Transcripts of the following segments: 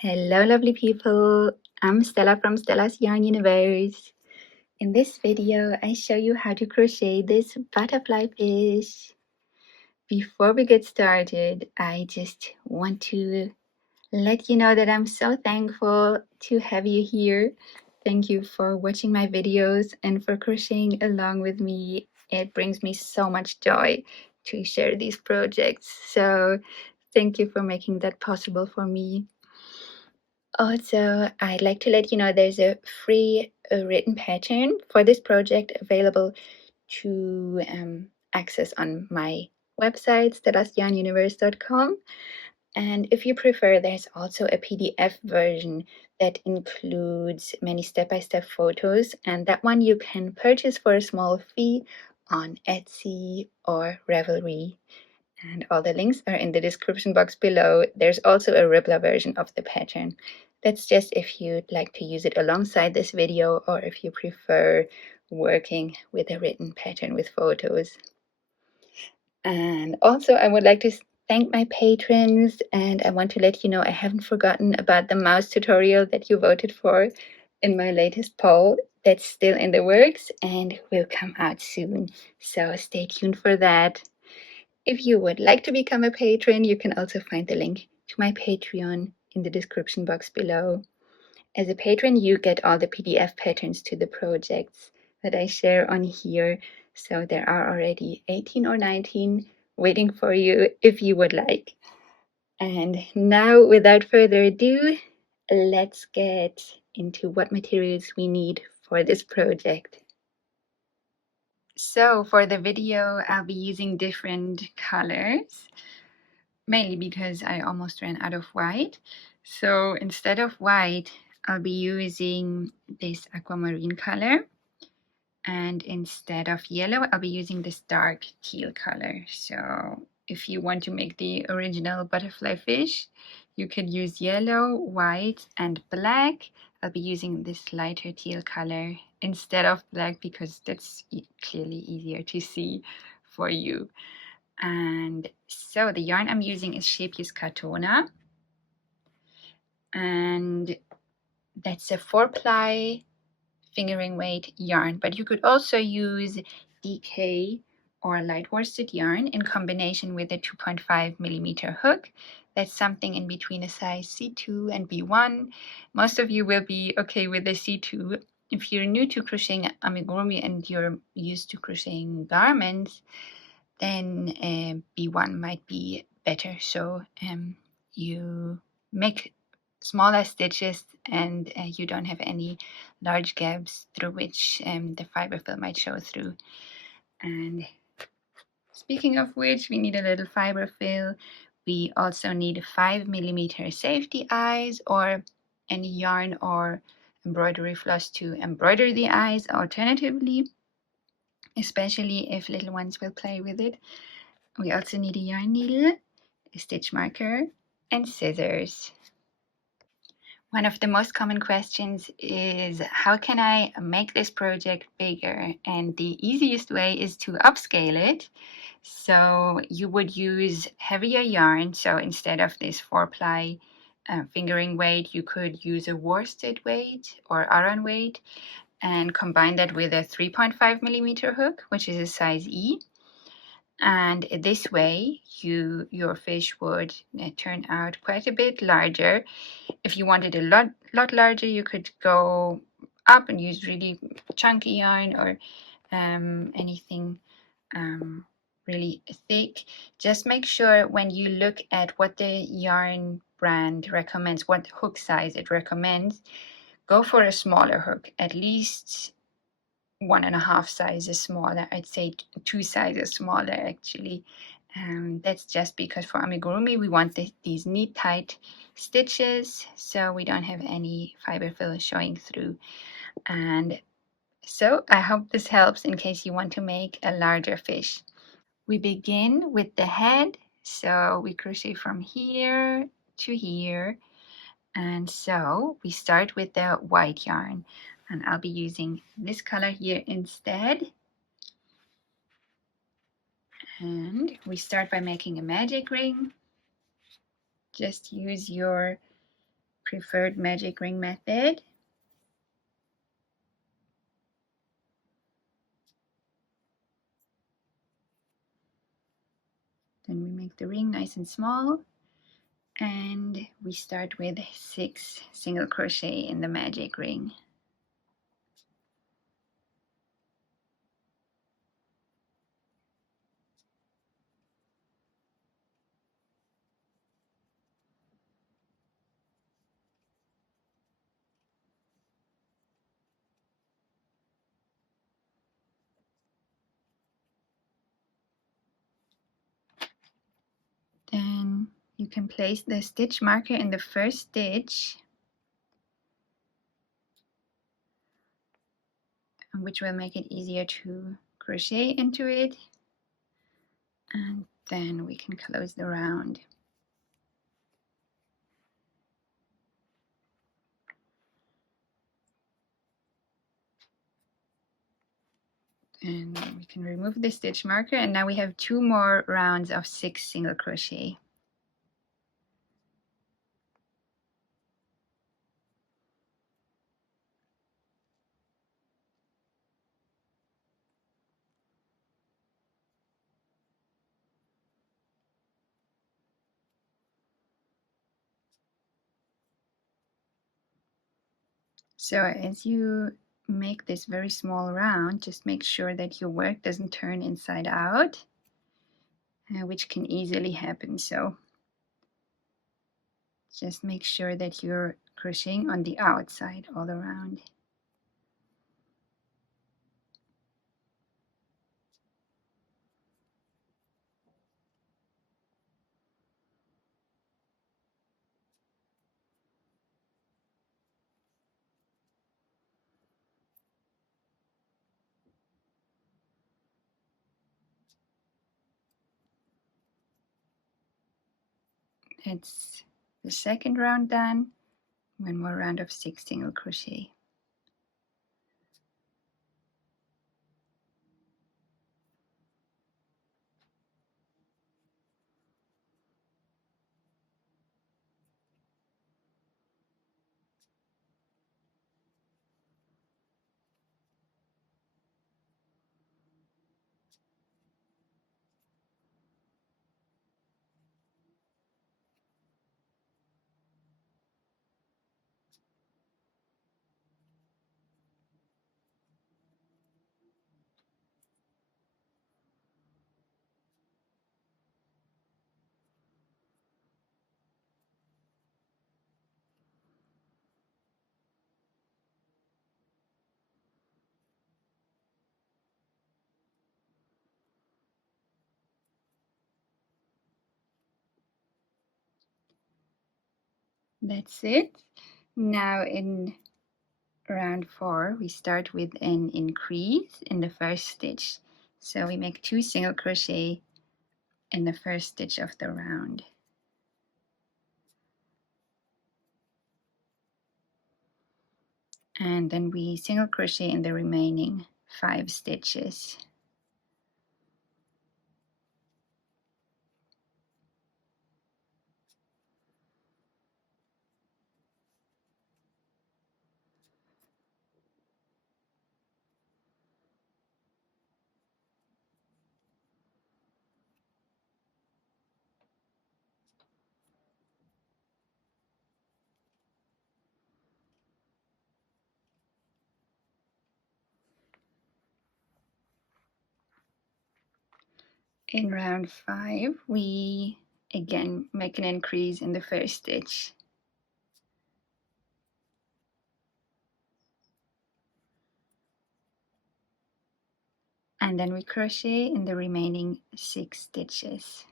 Hello, lovely people. I'm Stella from Stella's Yarn Universe. In this video, I show you how to crochet this butterfly fish. Before we get started, I just want to let you know that I'm so thankful to have you here. Thank you for watching my videos and for crocheting along with me. It brings me so much joy to share these projects. So thank you for making that possible for me. Also, I'd like to let you know there's a free written pattern for this project available to access on my website, stellasyarnuniverse.com. And if you prefer, there's also a PDF version that includes many step-by-step photos, and that one you can purchase for a small fee on Etsy or Ravelry. And all the links are in the description box below. There's also a Rippler version of the pattern. That's just if you'd like to use it alongside this video or if you prefer working with a written pattern with photos. And also I would like to thank my patrons, and I want to let you know I haven't forgotten about the mouse tutorial that you voted for in my latest poll. That's still in the works and will come out soon. So stay tuned for that. If you would like to become a patron, you can also find the link to my Patreon in the description box below. As a patron, you get all the PDF patterns to the projects that I share on here. So there are already 18 or 19 waiting for you if you would like. And now, without further ado, let's get into what materials we need for this project. So for the video, I'll be using different colors, mainly because I almost ran out of white. So instead of white, I'll be using this aquamarine color. And instead of yellow, I'll be using this dark teal color. So if you want to make the original butterfly fish, you could use yellow, white, and black. I'll be using this lighter teal color instead of black because that's clearly easier to see for you. And so the yarn I'm using is Shapeuse Katona, and that's a 4-ply fingering weight yarn, but you could also use DK or light worsted yarn in combination with a 2.5 millimeter hook. That's something in between a size C2 and B1. Most of you will be okay with the C2. If you're new to crocheting amigurumi and you're used to crocheting garments, then B1 might be better. So you make smaller stitches and you don't have any large gaps through which the fiberfill might show through. And speaking of which, we need a little fiberfill. We also need 5 millimeter safety eyes or any yarn or embroidery floss to embroider the eyes alternatively, especially if little ones will play with it. We also need a yarn needle, a stitch marker, and scissors. One of the most common questions is, how can I make this project bigger? And the easiest way is to upscale it. So you would use heavier yarn. So instead of this 4-ply fingering weight, you could use a worsted weight or Aran weight and combine that with a 3.5 millimeter hook, which is a size E. And this way your fish would turn out quite a bit larger. If you wanted a lot larger, you could go up and use really chunky yarn or anything really thick. Just make sure when you look at what the yarn brand recommends, what hook size it recommends, go for a smaller hook, at least 1.5 sizes smaller. I'd say 2 sizes smaller actually. That's just because for amigurumi we want these neat tight stitches so we don't have any fiberfill showing through. And so I hope this helps in case you want to make a larger fish. We begin with the head, so we crochet from here to here, and so we start with the white yarn, and I'll be using this color here instead. And we start by making a magic ring. Just use your preferred magic ring method. Then we make the ring nice and small, and we start with 6 single crochet in the magic ring. Then you can place the stitch marker in the first stitch, which will make it easier to crochet into it, and then we can close the round. And we can remove the stitch marker, and now we have 2 more rounds of 6 single crochet. So as you make this very small round, just make sure that your work doesn't turn inside out, which can easily happen. So just make sure that you're crocheting on the outside all around. It's the second round done. 1 more round of 6 single crochet. That's it. Now in round 4, we start with an increase in the first stitch. So we make 2 single crochet in the first stitch of the round. And then we single crochet in the remaining 5 stitches. In round 5, we again make an increase in the first stitch. And then we crochet in the remaining 6 stitches.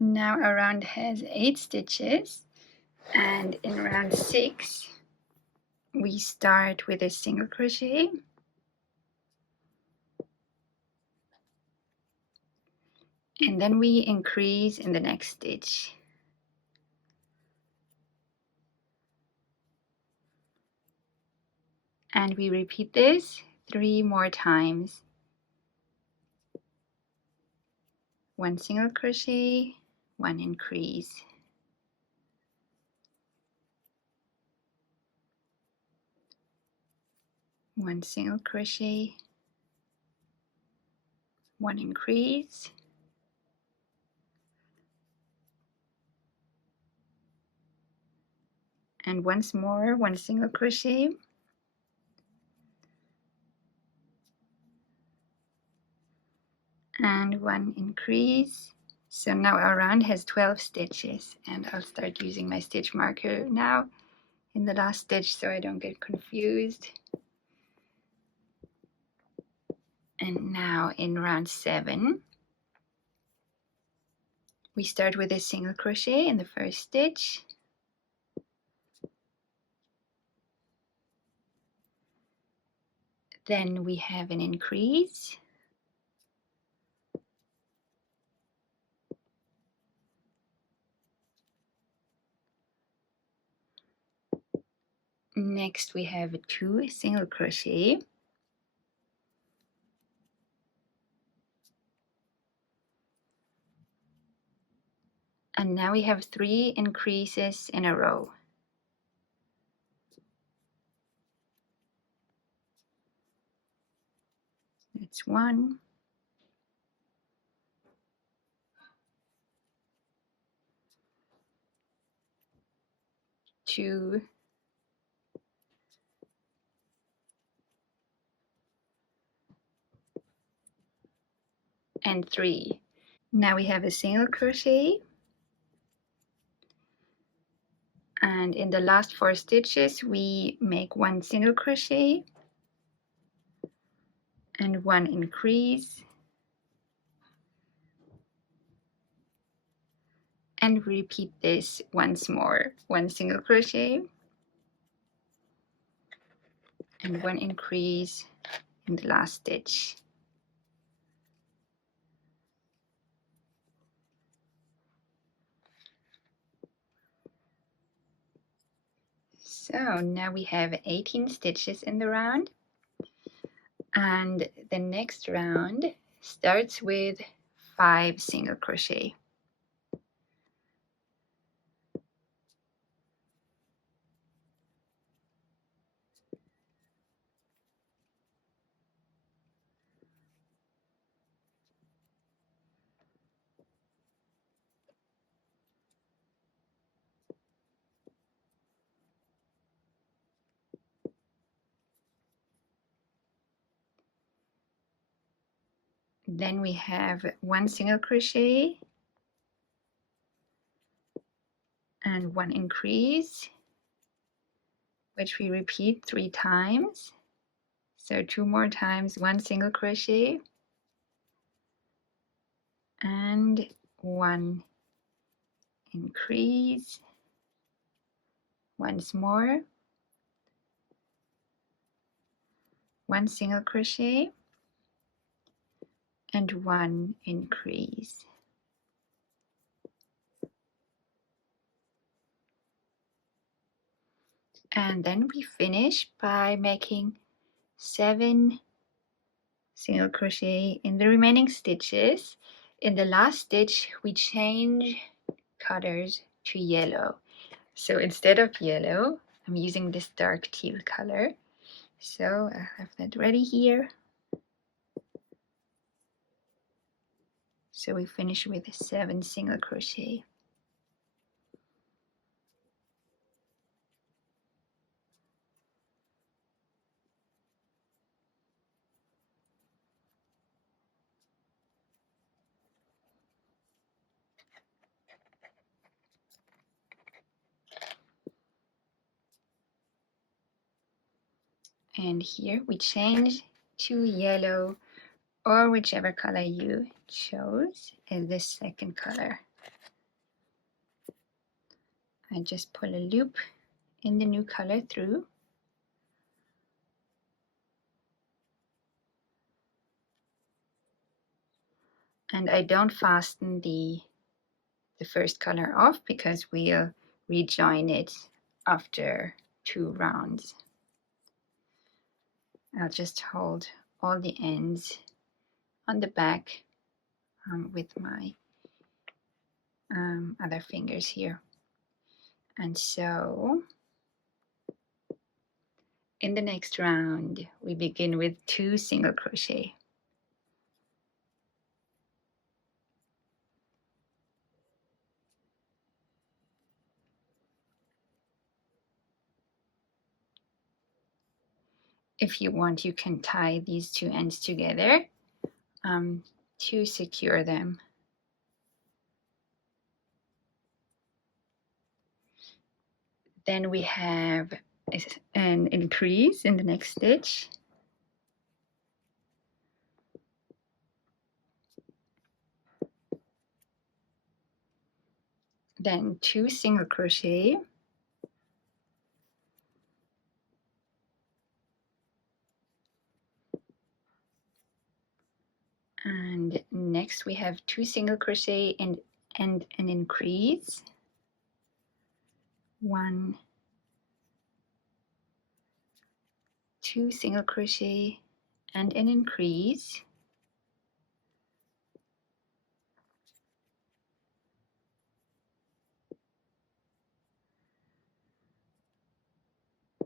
Now our round has 8 stitches, and in round 6 we start with a single crochet, and then we increase in the next stitch. And we repeat this 3 more times. 1 single crochet, 1 increase. One single crochet, 1 increase, and once more 1 single crochet, and 1 increase. So now our round has 12 stitches, and I'll start using my stitch marker now in the last stitch so I don't get confused. And now in round 7, we start with a single crochet in the first stitch, then we have an increase, next we have 2 single crochet, and now we have 3 increases in a row. That's 1, 2, and 3. Now we have a single crochet, and in the last 4 stitches we make 1 single crochet and 1 increase, and repeat this once more. 1 single crochet and 1 increase in the last stitch. So now we have 18 stitches in the round, and the next round starts with 5 single crochet. Then we have 1 single crochet and 1 increase, which we repeat 3 times. So 2 more times, 1 single crochet and 1 increase. Once more, 1 single crochet and 1 increase. And then we finish by making 7 single crochet in the remaining stitches. In the last stitch we change colors to yellow. So instead of yellow, I'm using this dark teal color. So I have that ready here. So we finish with 7 single crochet. And here we change to yellow, or whichever color you chose is the second color. I just pull a loop in the new color through. And I don't fasten the first color off because we'll rejoin it after 2 rounds. I'll just hold all the ends on the back with my other fingers here. And so in the next round, we begin with 2 single crochet. If you want, you can tie these 2 ends together to secure them. Then we have an increase in the next stitch. Then 2 single crochet. And next we have 2 single crochet and an increase. 1, 2 single crochet and an increase.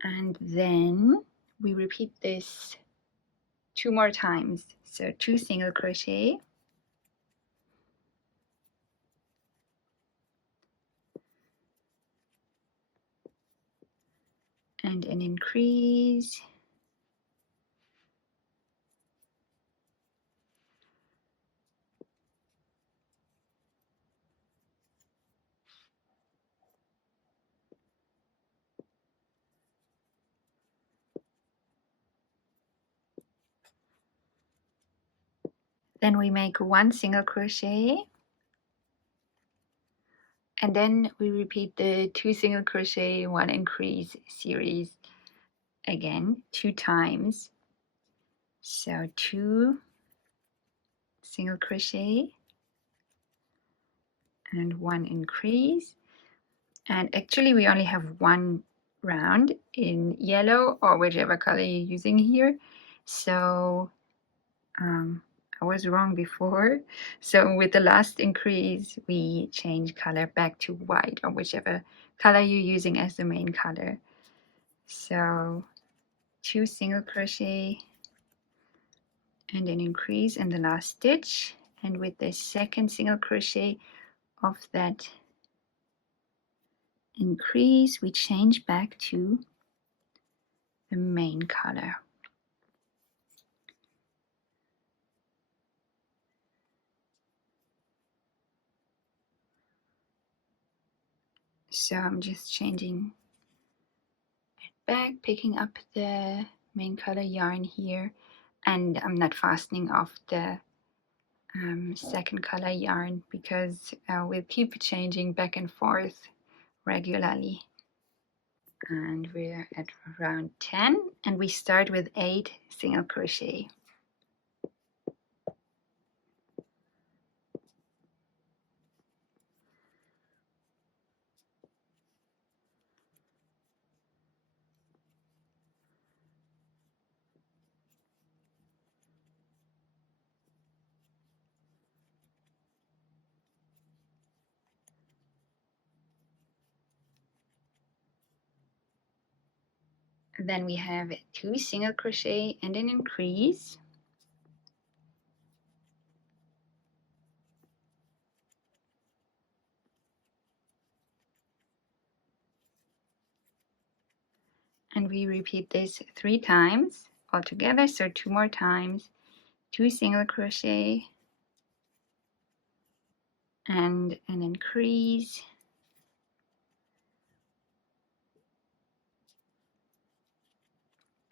And then we repeat this 2 more times. So 2 single crochet and an increase. Then we make 1 single crochet, and then we repeat the 2 single crochet, 1 increase series again 2 times. So 2 single crochet and 1 increase. And actually we only have 1 round in yellow or whichever color you're using here. So I was wrong before. So with the last increase, we change color back to white or whichever color you're using as the main color. So 2 single crochet and an increase in the last stitch. And with the second single crochet of that increase, we change back to the main color. So I'm just changing it back, picking up the main color yarn here, and I'm not fastening off the second color yarn because we'll keep changing back and forth regularly. And we're at round 10, and we start with 8 single crochet. Then we have 2 single crochet and an increase. And we repeat this 3 times altogether, so 2 more times. 2 single crochet and an increase.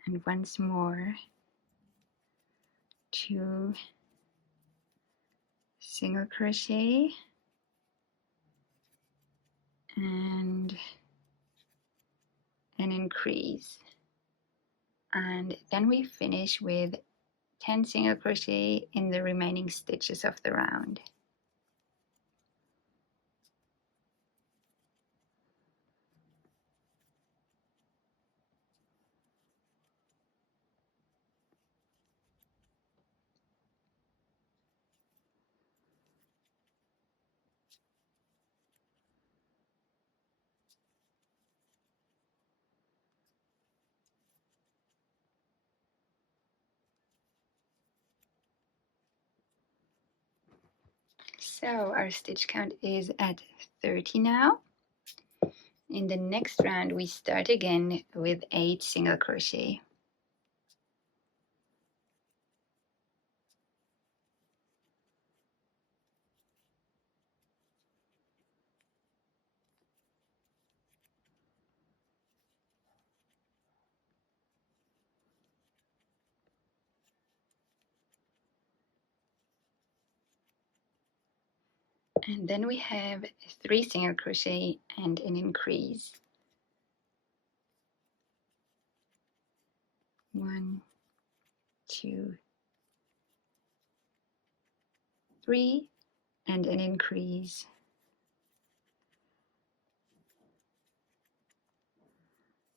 And once more, 2 single crochet and an increase. And then we finish with 10 single crochet in the remaining stitches of the round. So our stitch count is at 30 now. In the next round, we start again with 8 single crochet. And then we have 3 single crochet and an increase. 1, 2, 3, and an increase.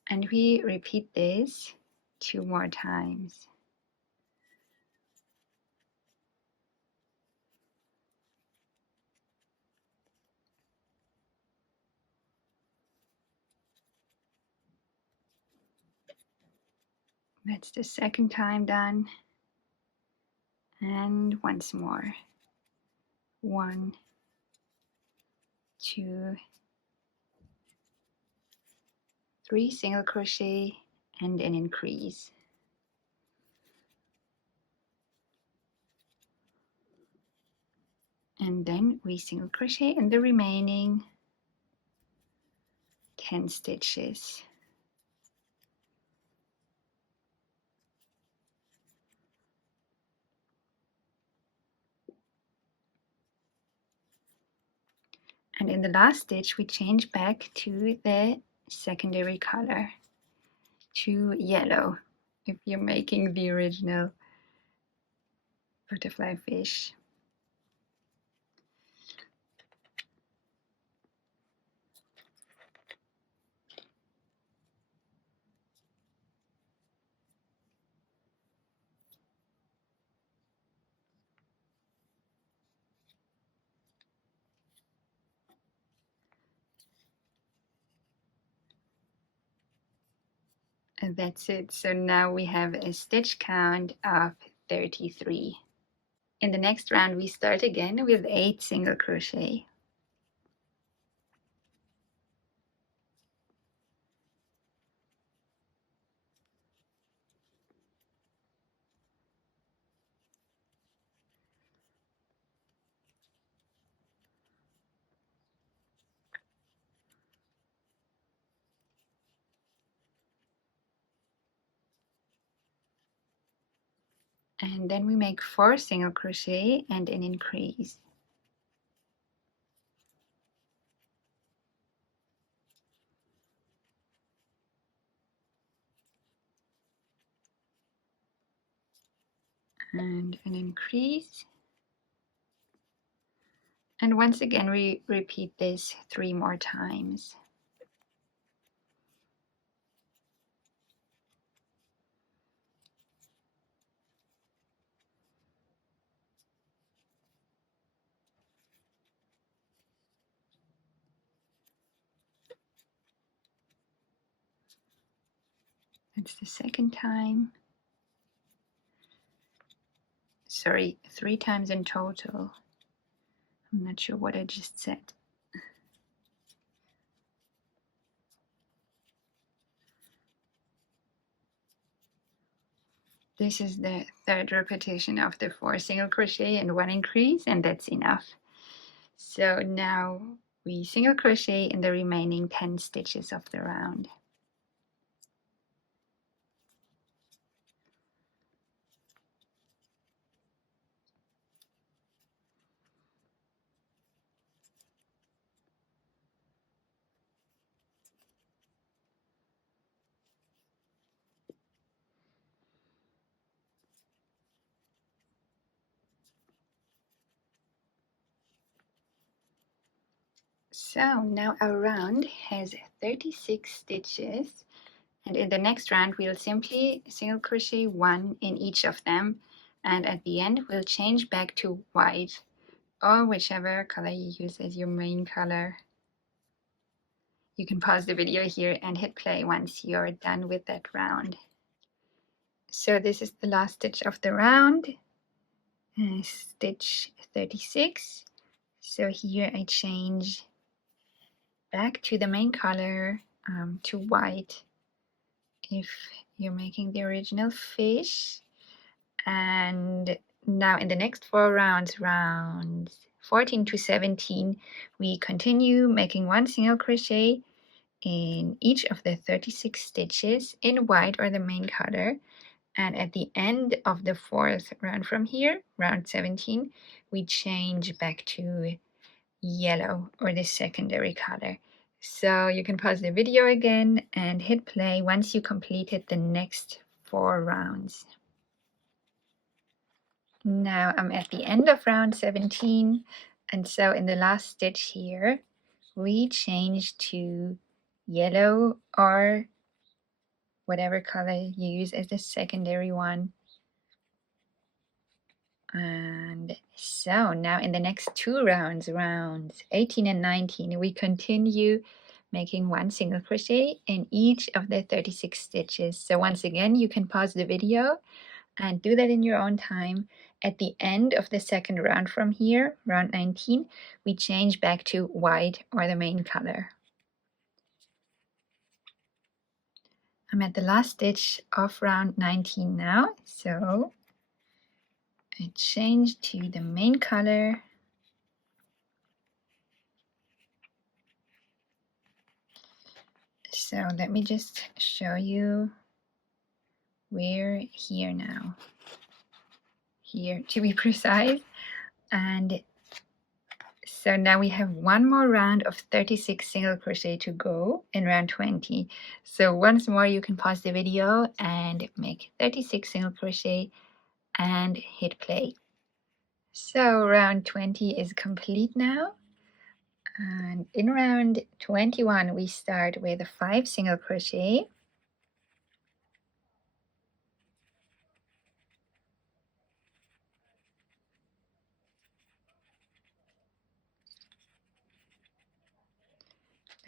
And we repeat this 2 more times. That's the second time done. And once more. 1, 2, 3 single crochet and an increase. And then we single crochet in the remaining 10 stitches. And in the last stitch, we change back to the secondary color, to yellow, if you're making the original butterfly fish. And that's it. So now we have a stitch count of 33. In the next round, we start again with 8 single crochet. And then we make 4 single crochet and an increase. And an increase. And once again, we repeat this 3 more times. That's the second time. Sorry, 3 times in total. I'm not sure what I just said. This is the third repetition of the 4 single crochet and 1 increase, and that's enough. So now we single crochet in the remaining 10 stitches of the round. So now our round has 36 stitches, and in the next round we'll simply single crochet 1 in each of them, and at the end we'll change back to white or whichever color you use as your main color. You can pause the video here and hit play once you're done with that round. So this is the last stitch of the round, stitch 36. So here I change back to the main color, to white if you're making the original fish. And now in the next 4 rounds, rounds 14 to 17, we continue making 1 single crochet in each of the 36 stitches in white or the main color. And at the end of the 4th round from here, round 17, we change back to yellow or the secondary color. So you can pause the video again and hit play once you completed the next 4 rounds. Now I'm at the end of round 17, and so in the last stitch here we change to yellow or whatever color you use as the secondary one. And so now in the next 2 rounds, rounds 18 and 19, we continue making 1 single crochet in each of the 36 stitches. So once again, you can pause the video and do that in your own time. At the end of the 2nd round from here, round 19, we change back to white or the main color. I'm at the last stitch of round 19 now, so I change to the main color. So let me just show you. We're here now, here to be precise. And so now we have 1 more round of 36 single crochet to go in round 20. So once more you can pause the video and make 36 single crochet and hit play. So round 20 is complete now, and in round 21 we start with 5 single crochet.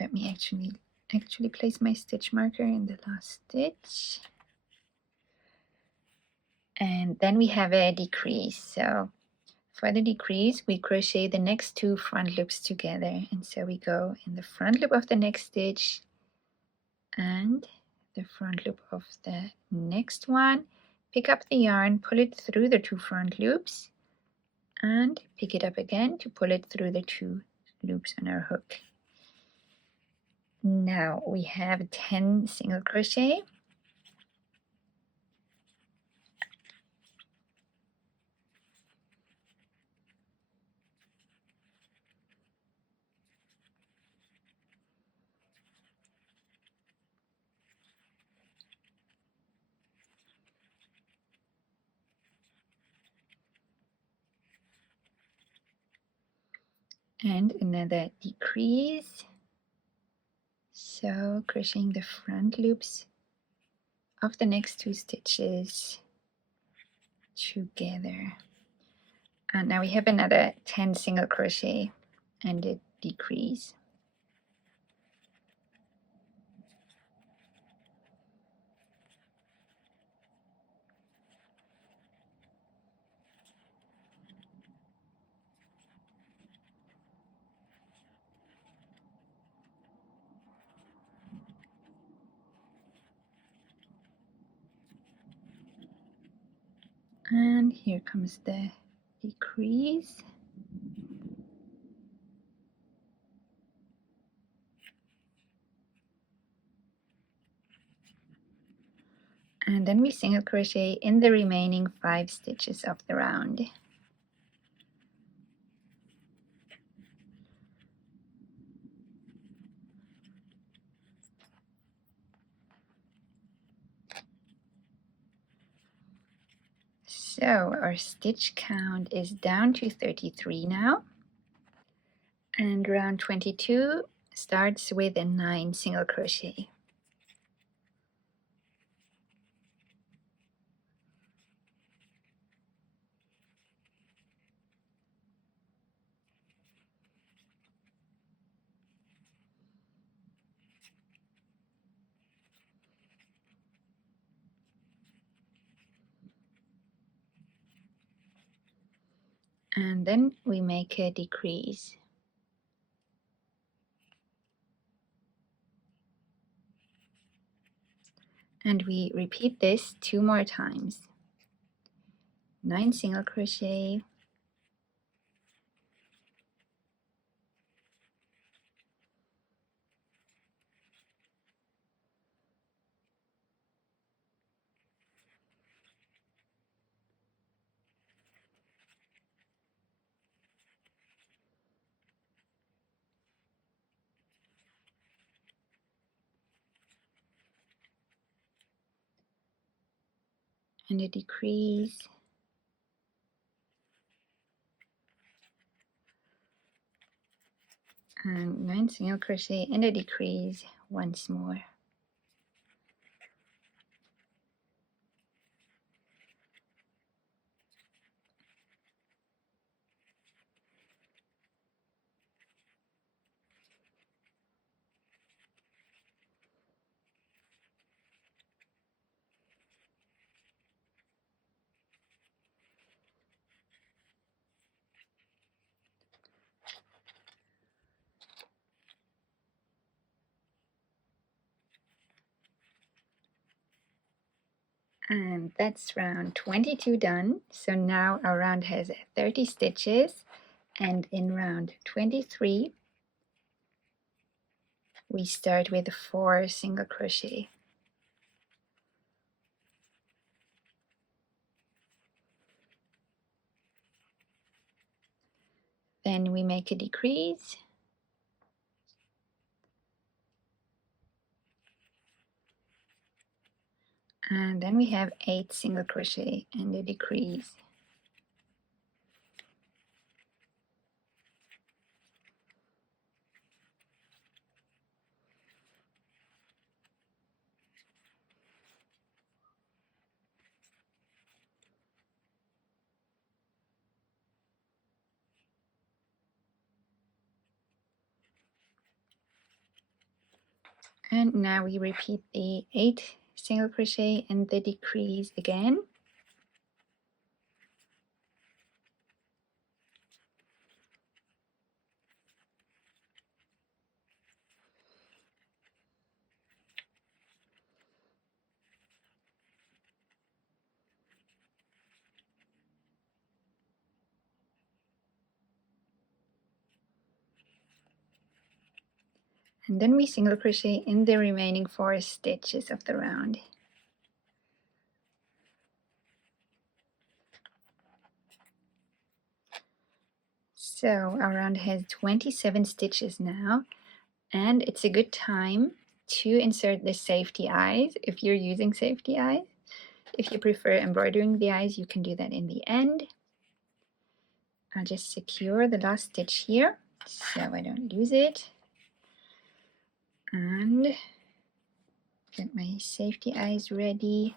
Let me actually place my stitch marker in the last stitch. And then we have a decrease. So for the decrease, we crochet the next 2 front loops together. And so we go in the front loop of the next stitch and the front loop of the next one. Pick up the yarn, pull it through the 2 front loops, and pick it up again to pull it through the 2 loops on our hook. Now we have 10 single crochet. And another decrease. So crocheting the front loops of the next 2 stitches together. And now we have another 10 single crochet and a decrease. And here comes the decrease. And then we single crochet in the remaining 5 stitches of the round. So our stitch count is down to 33 now. And round 22 starts with a 9 single crochet. And then we make a decrease. And we repeat this 2 more times. 9 single crochet, and a decrease, and 9 single crochet and a decrease once more. And that's round 22 done. So now our round has 30 stitches, and in round 23 we start with 4 single crochet. Then we make a decrease, and then we have 8 single crochet and a decrease. And now we repeat the 8 single crochet and the decrease again. And then we single crochet in the remaining 4 stitches of the round. So our round has 27 stitches now, and it's a good time to insert the safety eyes if you're using safety eyes. If you prefer embroidering the eyes, you can do that in the end. I'll just secure the last stitch here so I don't lose it, and get my safety eyes ready.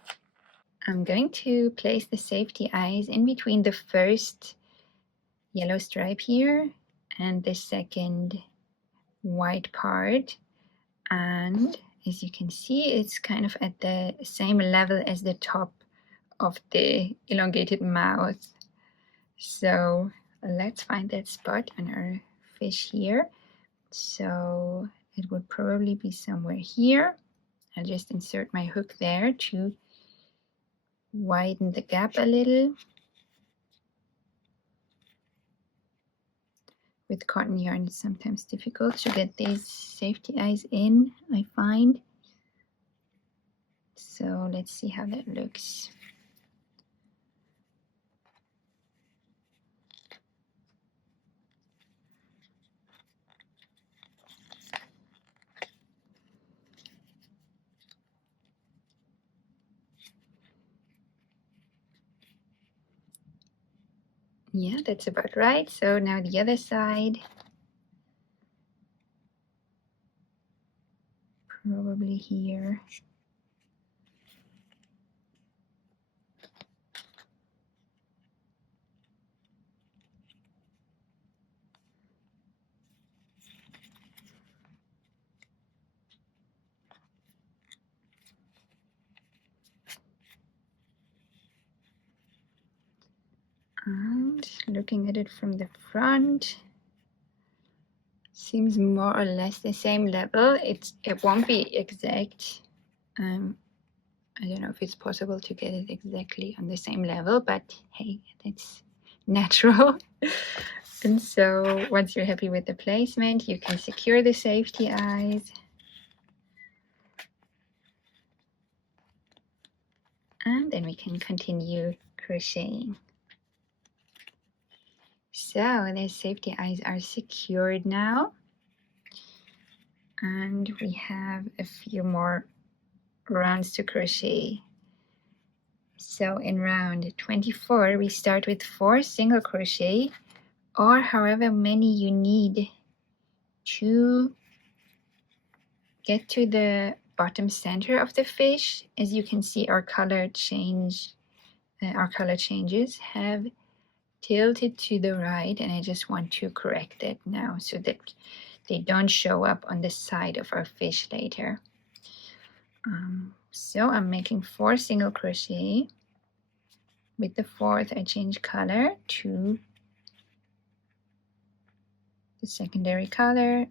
I'm going to place the safety eyes in between the first yellow stripe here and the second white part, and as you can see, it's kind of at the same level as the top of the elongated mouth. So let's find that spot on our fish here. So it would probably be somewhere here. I'll just insert my hook there to widen the gap a little. With cotton yarn, it's sometimes difficult to get these safety eyes in, I find. So let's see how that looks. Yeah, that's about right. So now the other side. here. And looking at it from the front, seems more or less the same level. It won't be exact. I don't know if it's possible to get it exactly on the same level, but hey, that's natural. And so once you're happy with the placement, you can secure the safety eyes. And then we can continue crocheting. So the safety eyes are secured now. And we have a few more rounds to crochet. So in round 24, we start with 4 single crochet, or however many you need to get to the bottom center of the fish. As you can see, our color changes have tilted to the right, and I just want to correct it now so that they don't show up on the side of our fish later. So I'm making 4 single crochet. With the 4th, I change color to the secondary color.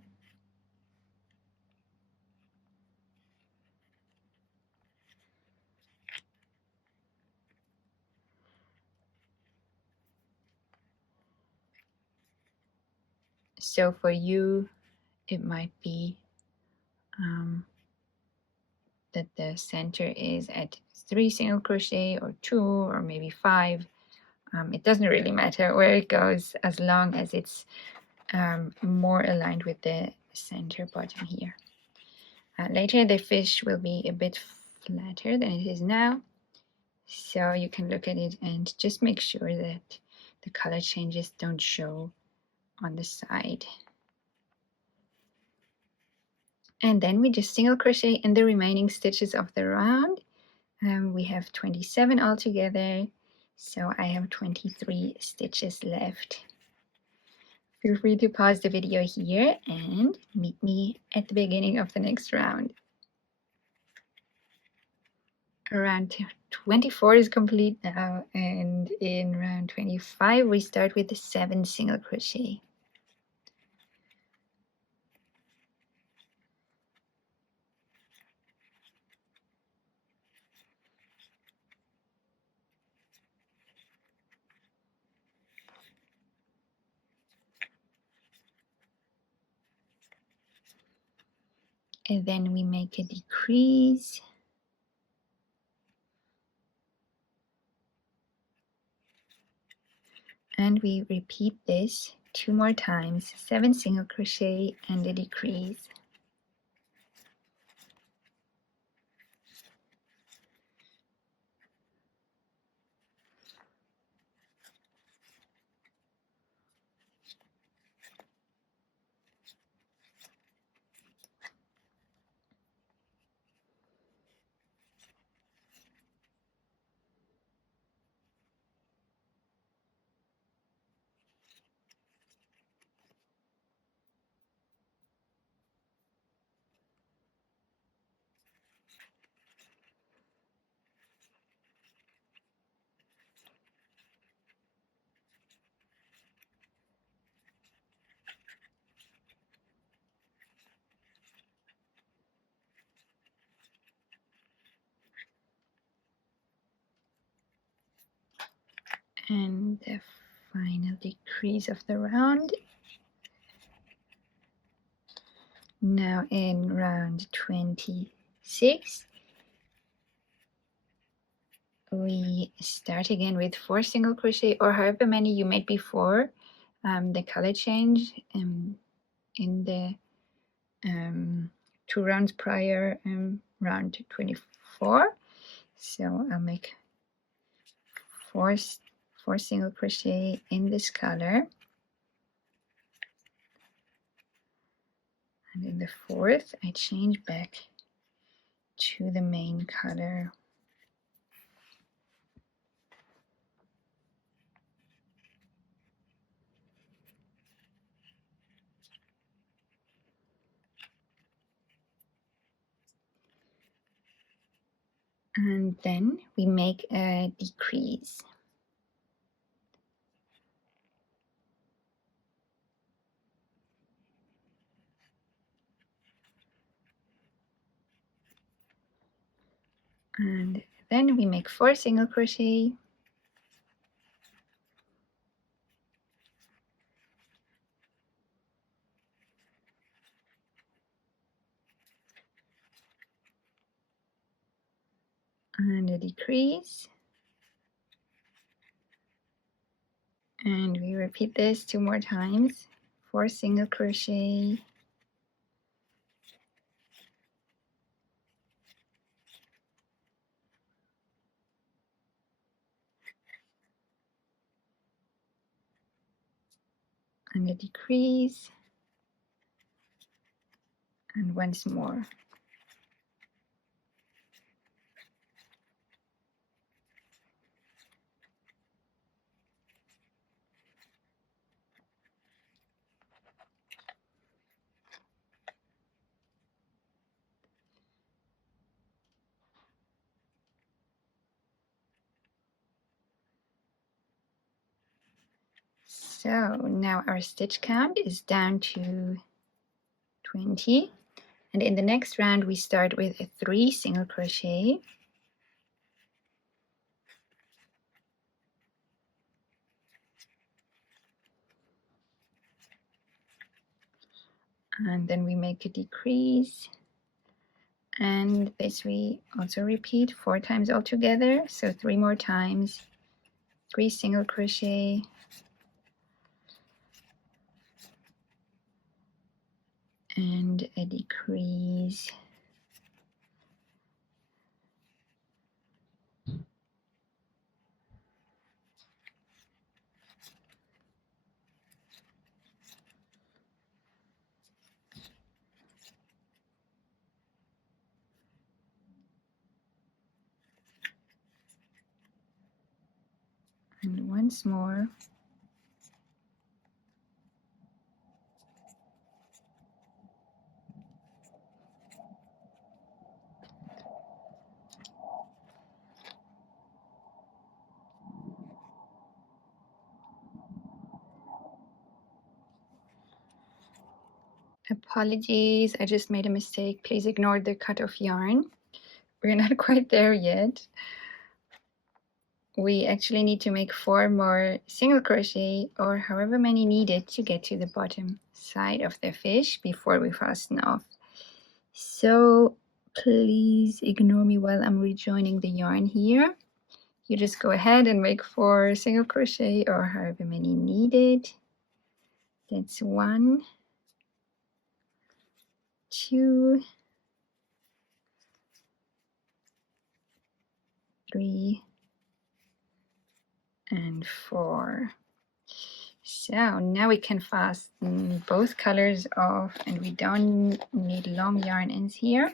So for you, it might be that the center is at 3 single crochet or 2 or maybe 5. It doesn't really matter where it goes as long as it's more aligned with the center bottom here. Later the fish will be a bit flatter than it is now, so you can look at it and just make sure that the color changes don't show on the side. And then we just single crochet in the remaining stitches of the round. We have 27 altogether, so I have 23 stitches left. Feel free to pause the video here and meet me at the beginning of the next round. Round 24 is complete now, and in round 25 we start with the 7 single crochet. And then we make a decrease. And we repeat this 2 more times, 7 single crochet and a decrease. And the final decrease of the round. Now in round 26, we start again with 4 single crochet, or however many you made before. The color change in the 2 rounds prior, round 24. So I'll make 4 single crochet in this color, and in the 4th I change back to the main color. And then we make a decrease. And then we make 4 single crochet. And a decrease. And we repeat this 2 more times. 4 single crochet. And a decrease. And once more. So now our stitch count is down to 20. And in the next round, we start with a 3 single crochet. And then we make a decrease. And this we also repeat 4 times altogether. So 3 more times, 3 single crochet. And a decrease. And once more. Apologies, I just made a mistake. Please ignore the cut off yarn. We're not quite there yet. We actually need to make 4 more single crochet or however many needed to get to the bottom side of the fish before we fasten off. So please ignore me while I'm rejoining the yarn here. You just go ahead and make 4 single crochet or however many needed. That's 1, 2, 3, and 4. So now we can fasten both colors off and we don't need long yarn ends here.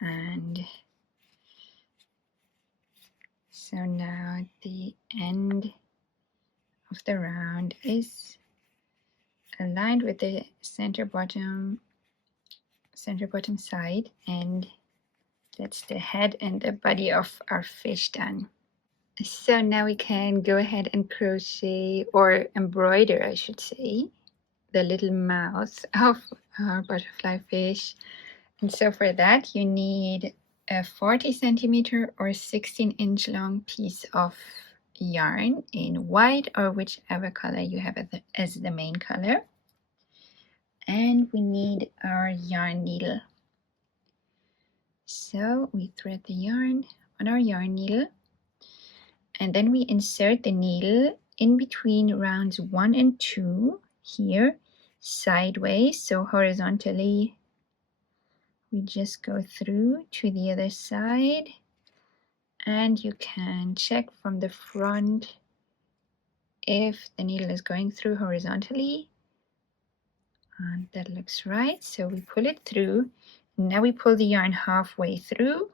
And so now the end of the round is aligned with the center bottom side, and that's the head and the body of our fish done. So now we can go ahead and crochet or embroider, I should say, the little mouth of our butterfly fish. And so for that you need a 40 centimeter or 16-inch long piece of yarn in white or whichever color you have as the main color. And we need our yarn needle. So we thread the yarn on our yarn needle, and then we insert the needle in between rounds 1 and 2 here, sideways, so horizontally. We just go through to the other side, and you can check from the front if the needle is going through horizontally. And that looks right. So we pull it through. Now we pull the yarn halfway through.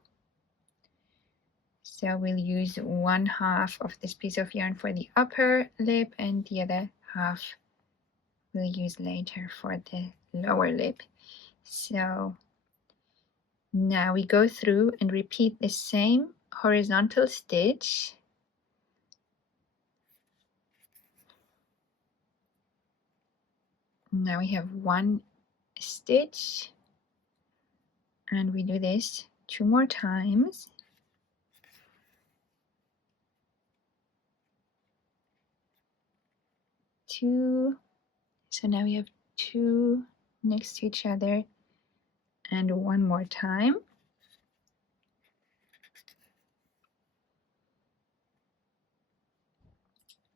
So we'll use 1/2 of this piece of yarn for the upper lip and the other half we'll use later for the lower lip. So now we go through and repeat the same horizontal stitch. Now we have 1 stitch, and we do this 2 more times. Two. So now we have 2 next to each other, and 1 more time.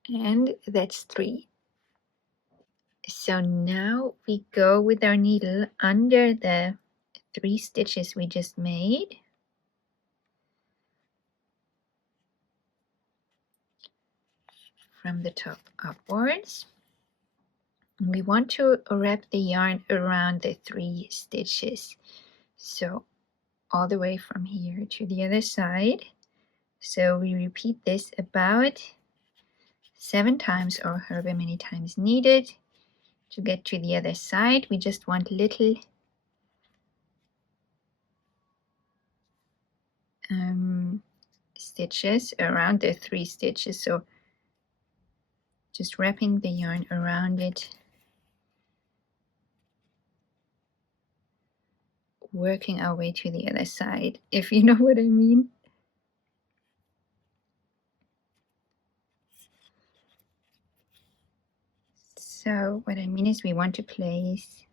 And that's 3. So now we go with our needle under the 3 stitches we just made. From the top upwards. We want to wrap the yarn around the 3 stitches. So all the way from here to the other side. So we repeat this about 7 times or however many times needed. To get to the other side, we just want little stitches around the 3 stitches. So just wrapping the yarn around it, working our way to the other side, if you know what I mean. So what I mean is we want to place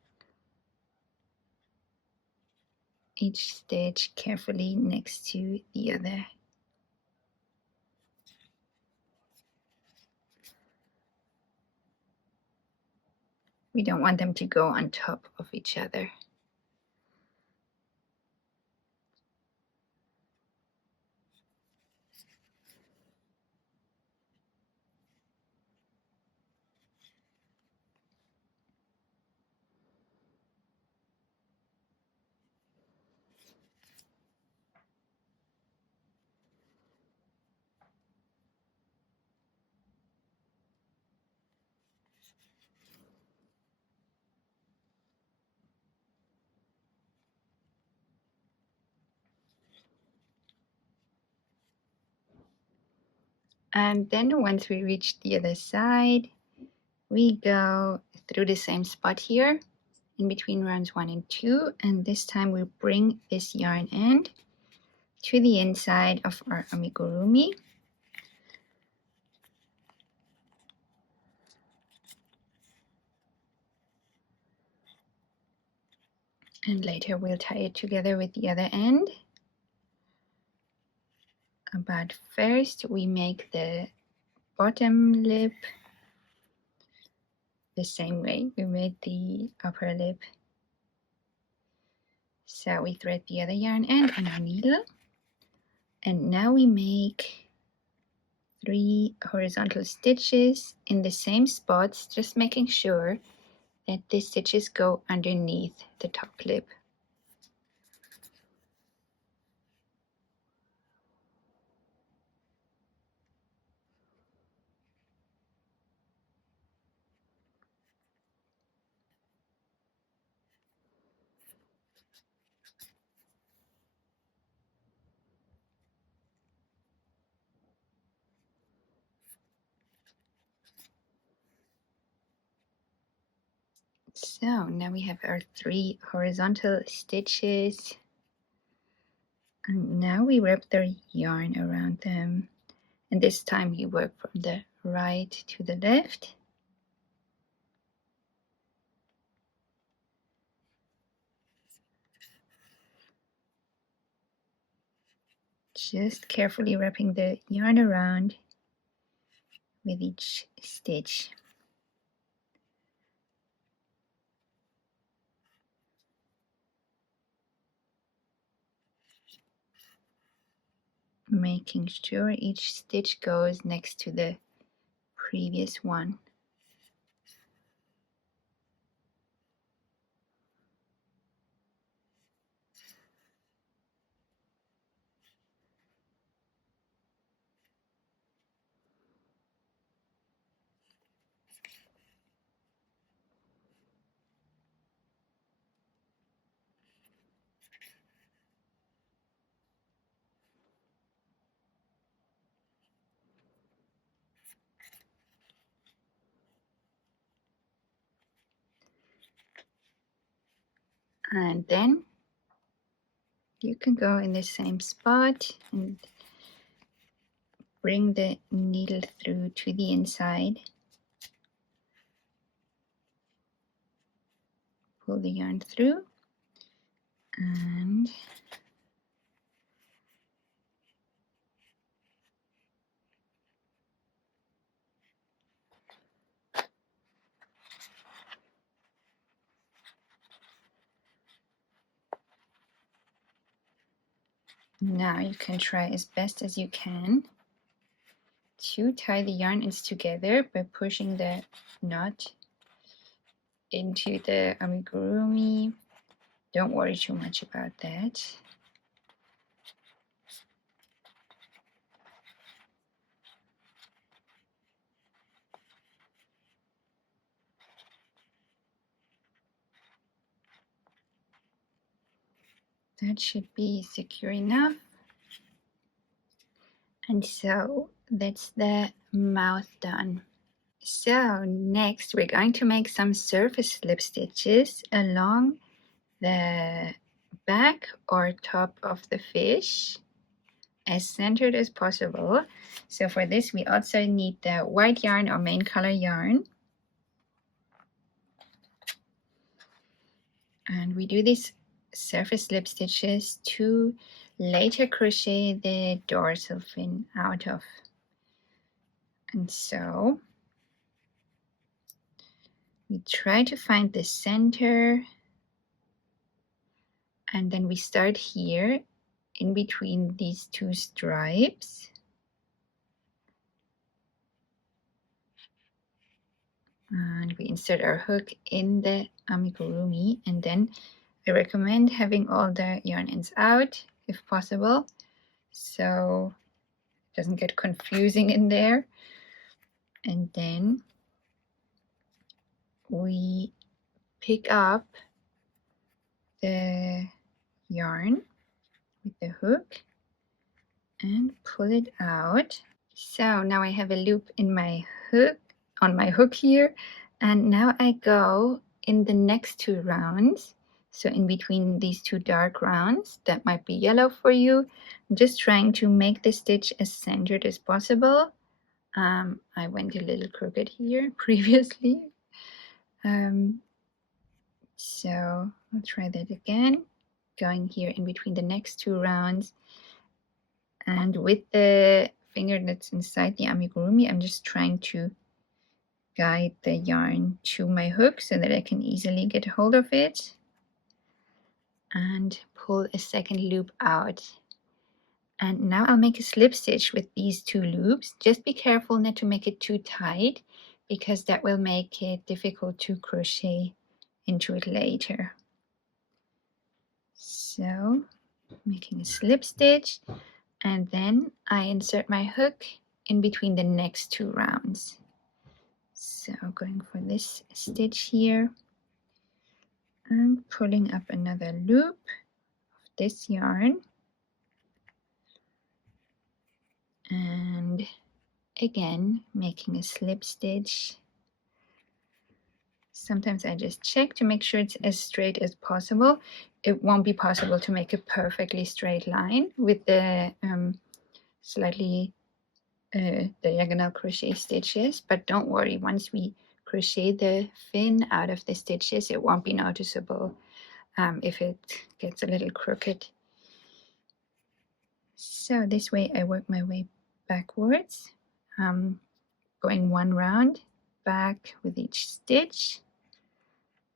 each stitch carefully next to the other. We don't want them to go on top of each other. And then once we reach the other side, we go through the same spot here in between rounds 1 and 2, and this time we bring this yarn end to the inside of our amigurumi. And later we'll tie it together with the other end. But first we make the bottom lip the same way we made the upper lip. So we thread the other yarn end on our needle, and now we make 3 horizontal stitches in the same spots, just making sure that the stitches go underneath the top lip. So now we have our 3 horizontal stitches, and now we wrap the yarn around them, and this time we work from the right to the left. Just carefully wrapping the yarn around with each stitch. Making sure each stitch goes next to the previous one. And then you can go in the same spot and bring the needle through to the inside. Pull the yarn through, and now you can try as best as you can to tie the yarn ends together by pushing the knot into the amigurumi. Don't worry too much about that. That should be secure enough. And so that's the mouth done. So next we're going to make some surface slip stitches along the back or top of the fish as centered as possible. So for this we also need the white yarn or main color yarn. And we do these surface slip stitches to later crochet the dorsal fin out of. And so we try to find the center, and then we start here in between these two stripes. And we insert our hook in the amigurumi, and then I recommend having all the yarn ends out if possible, so it doesn't get confusing in there. And then we pick up the yarn with the hook and pull it out. So now I have a loop in my hook, on my hook here, and now I go in the next two rounds. So in between these two dark rounds, that might be yellow for you. I'm just trying to make the stitch as centered as possible. I went a little crooked here previously. So I'll try that again, going here in between the next two rounds. And with the finger that's inside the amigurumi, I'm just trying to guide the yarn to my hook so that I can easily get hold of it and pull a second loop out. And now I'll make a slip stitch with these two loops. Just be careful not to make it too tight, because that will make it difficult to crochet into it later. So making a slip stitch, and then I insert my hook in between the next two rounds. So going for this stitch here and pulling up another loop of this yarn, and again making a slip stitch. Sometimes I just check to make sure it's as straight as possible. It won't be possible to make a perfectly straight line with the slightly diagonal crochet stitches, but don't worry, once we crochet the fin out of the stitches, it won't be noticeable if it gets a little crooked. So this way I work my way backwards, going one round back with each stitch.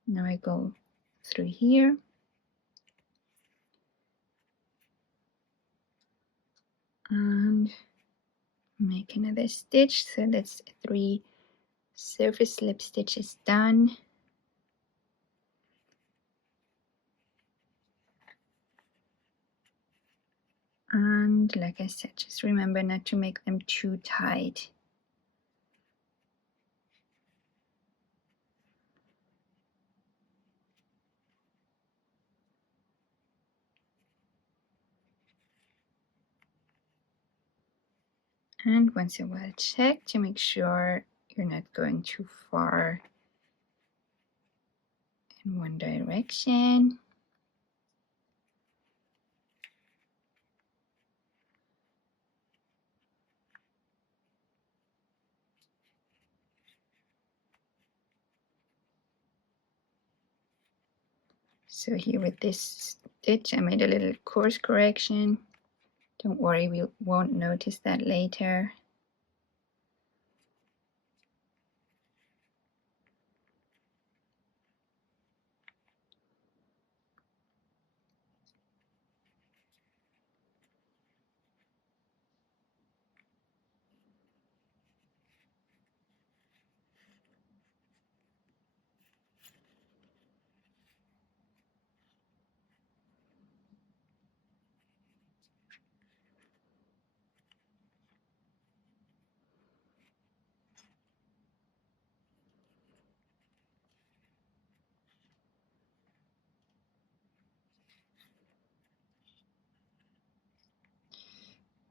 Now I go through here and make another stitch. So that's 3 surface slip stitches done. And like I said, just remember not to make them too tight. And once in a while, check to make sure you're not going too far in one direction. So here with this stitch, I made a little course correction. Don't worry, we won't notice that later.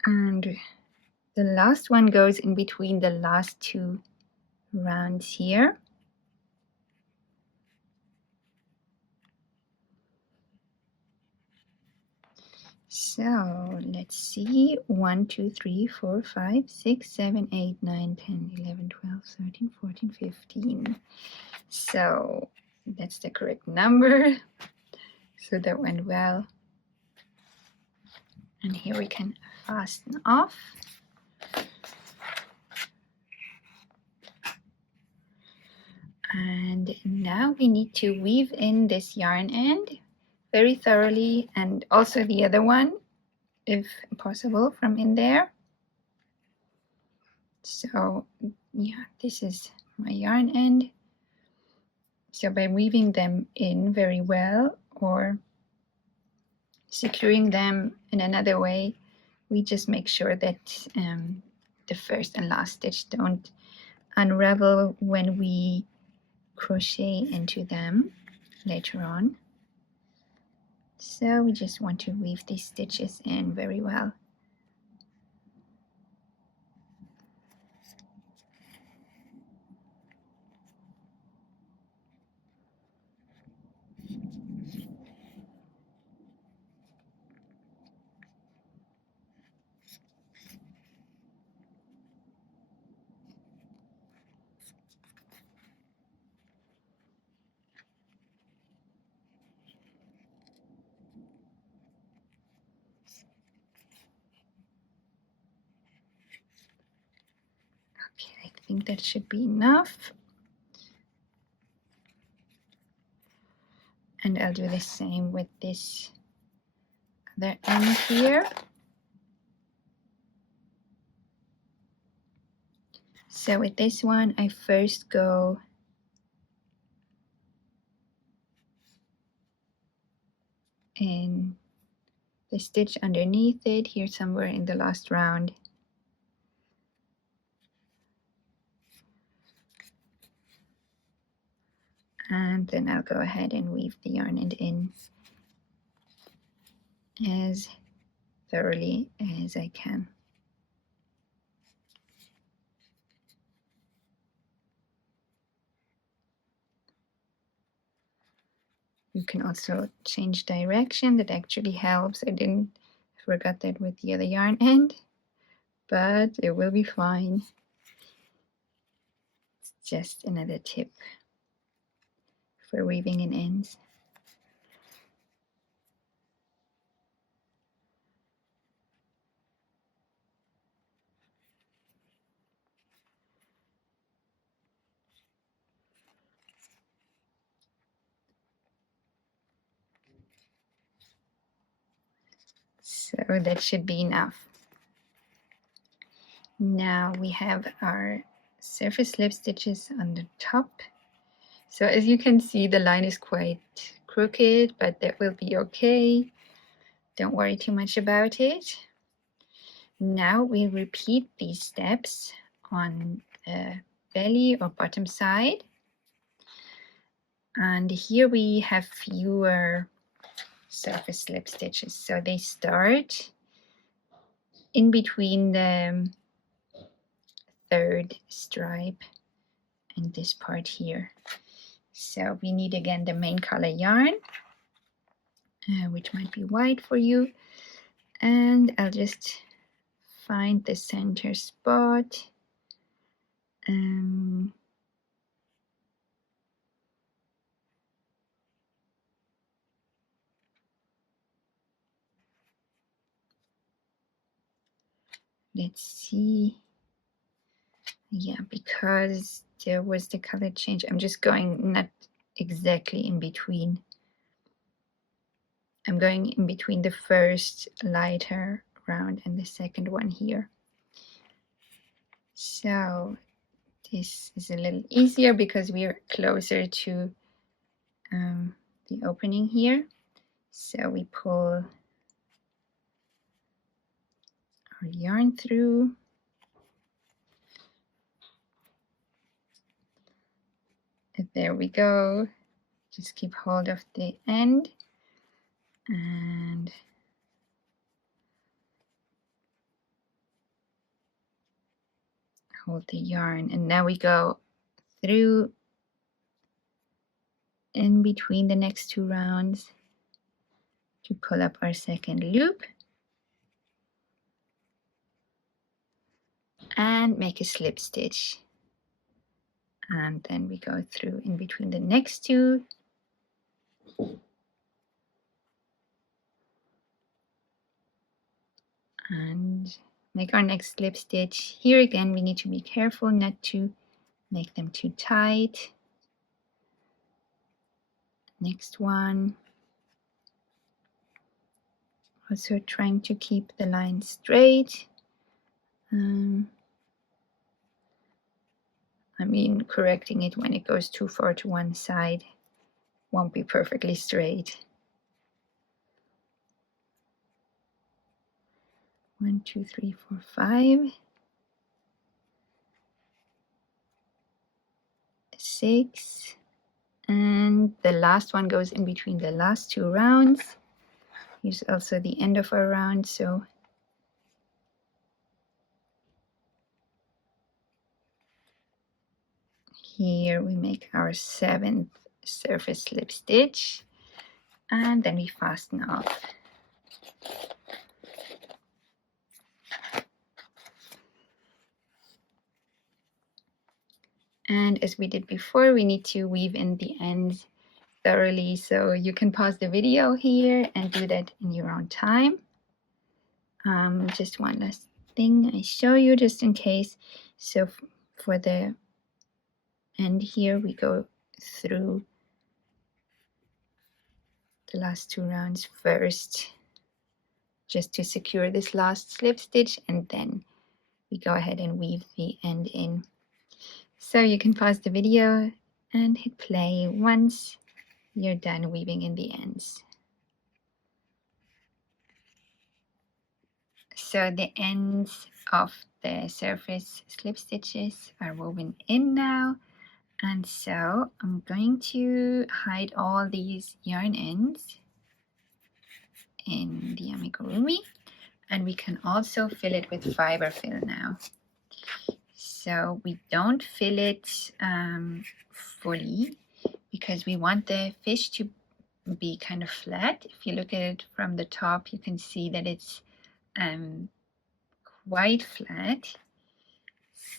And the last one goes in between the last two rounds here. So let's see, 1, 2, 3, 4, 5, 6, 7, 8, 9, 10, 11, 12, 13, 14, 15. So that's the correct number. So that went well. And here we can fasten off. And now we need to weave in this yarn end very thoroughly, and also the other one, if possible, from in there. So yeah, this is my yarn end. So by weaving them in very well or securing them in another way, we just make sure that the first and last stitch don't unravel when we crochet into them later on. So we just want to weave these stitches in very well. Okay, I think that should be enough. And I'll do the same with this other end here. So with this one, I first go in the stitch underneath it, here somewhere in the last round. And then I'll go ahead and weave the yarn end in as thoroughly as I can. You can also change direction, that actually helps. I forgot that with the other yarn end, but it will be fine. It's just another tip for weaving in ends. So that should be enough. Now we have our surface slip stitches on the top. So as you can see, the line is quite crooked, but that will be okay. Don't worry too much about it. Now we repeat these steps on the belly or bottom side. And here we have fewer surface slip stitches. So they start in between the third stripe and this part here. So we need again the main color yarn, which might be white for you. And I'll just find the center spot. let's see. Yeah, because there was the color change, I'm just going not exactly in between. I'm going in between the first lighter round and the second one here. So this is a little easier because we are closer to the opening here. So we pull our yarn through. And there we go. Just keep hold of the end and hold the yarn. And now we go through in between the next two rounds to pull up our second loop and make a slip stitch. And then we go through in between the next two. And make our next slip stitch. Here again, we need to be careful not to make them too tight. Next one. Also trying to keep the line straight. I mean, correcting it when it goes too far to one side won't be perfectly straight. 1, 2, 3, 4, 5, 6, and the last one goes in between the last two rounds. Here's also the end of our round, so here we make our 7th surface slip stitch, and then we fasten off. And as we did before, we need to weave in the ends thoroughly, so you can pause the video here and do that in your own time. Just one last thing I show you just in case. So for the end here, we go through the last two rounds first just to secure this last slip stitch, and then we go ahead and weave the end in. So you can pause the video and hit play once you're done weaving in the ends. So the ends of the surface slip stitches are woven in now, and so I'm going to hide all these yarn ends in the amigurumi, and we can also fill it with Fiberfill now. So we don't fill it fully because we want the fish to be kind of flat. If you look at it from the top, you can see that it's quite flat.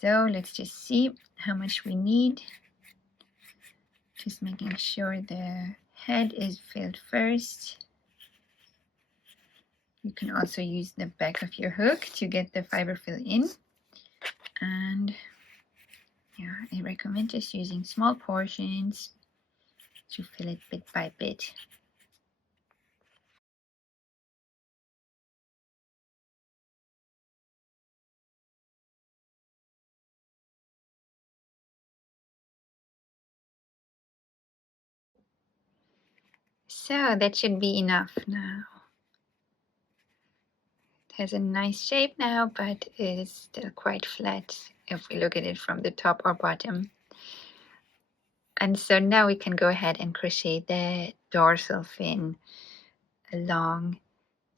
So let's just see how much we need. Just making sure the head is filled first. You can also use the back of your hook to get the Fiberfill in. And yeah, I recommend just using small portions to fill it bit by bit. So that should be enough now. It has a nice shape now, but it is still quite flat if we look at it from the top or bottom. And so now we can go ahead and crochet the dorsal fin along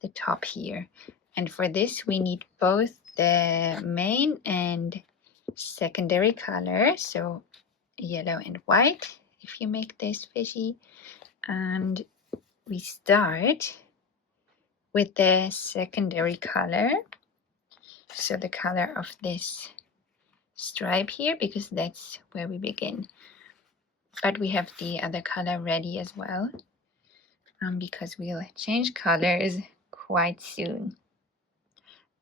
the top here. And for this we need both the main and secondary color, so yellow and white if you make this fishy. And we start with the secondary color, so the color of this stripe here, because that's where we begin. But we have the other color ready as well, because we'll change colors quite soon.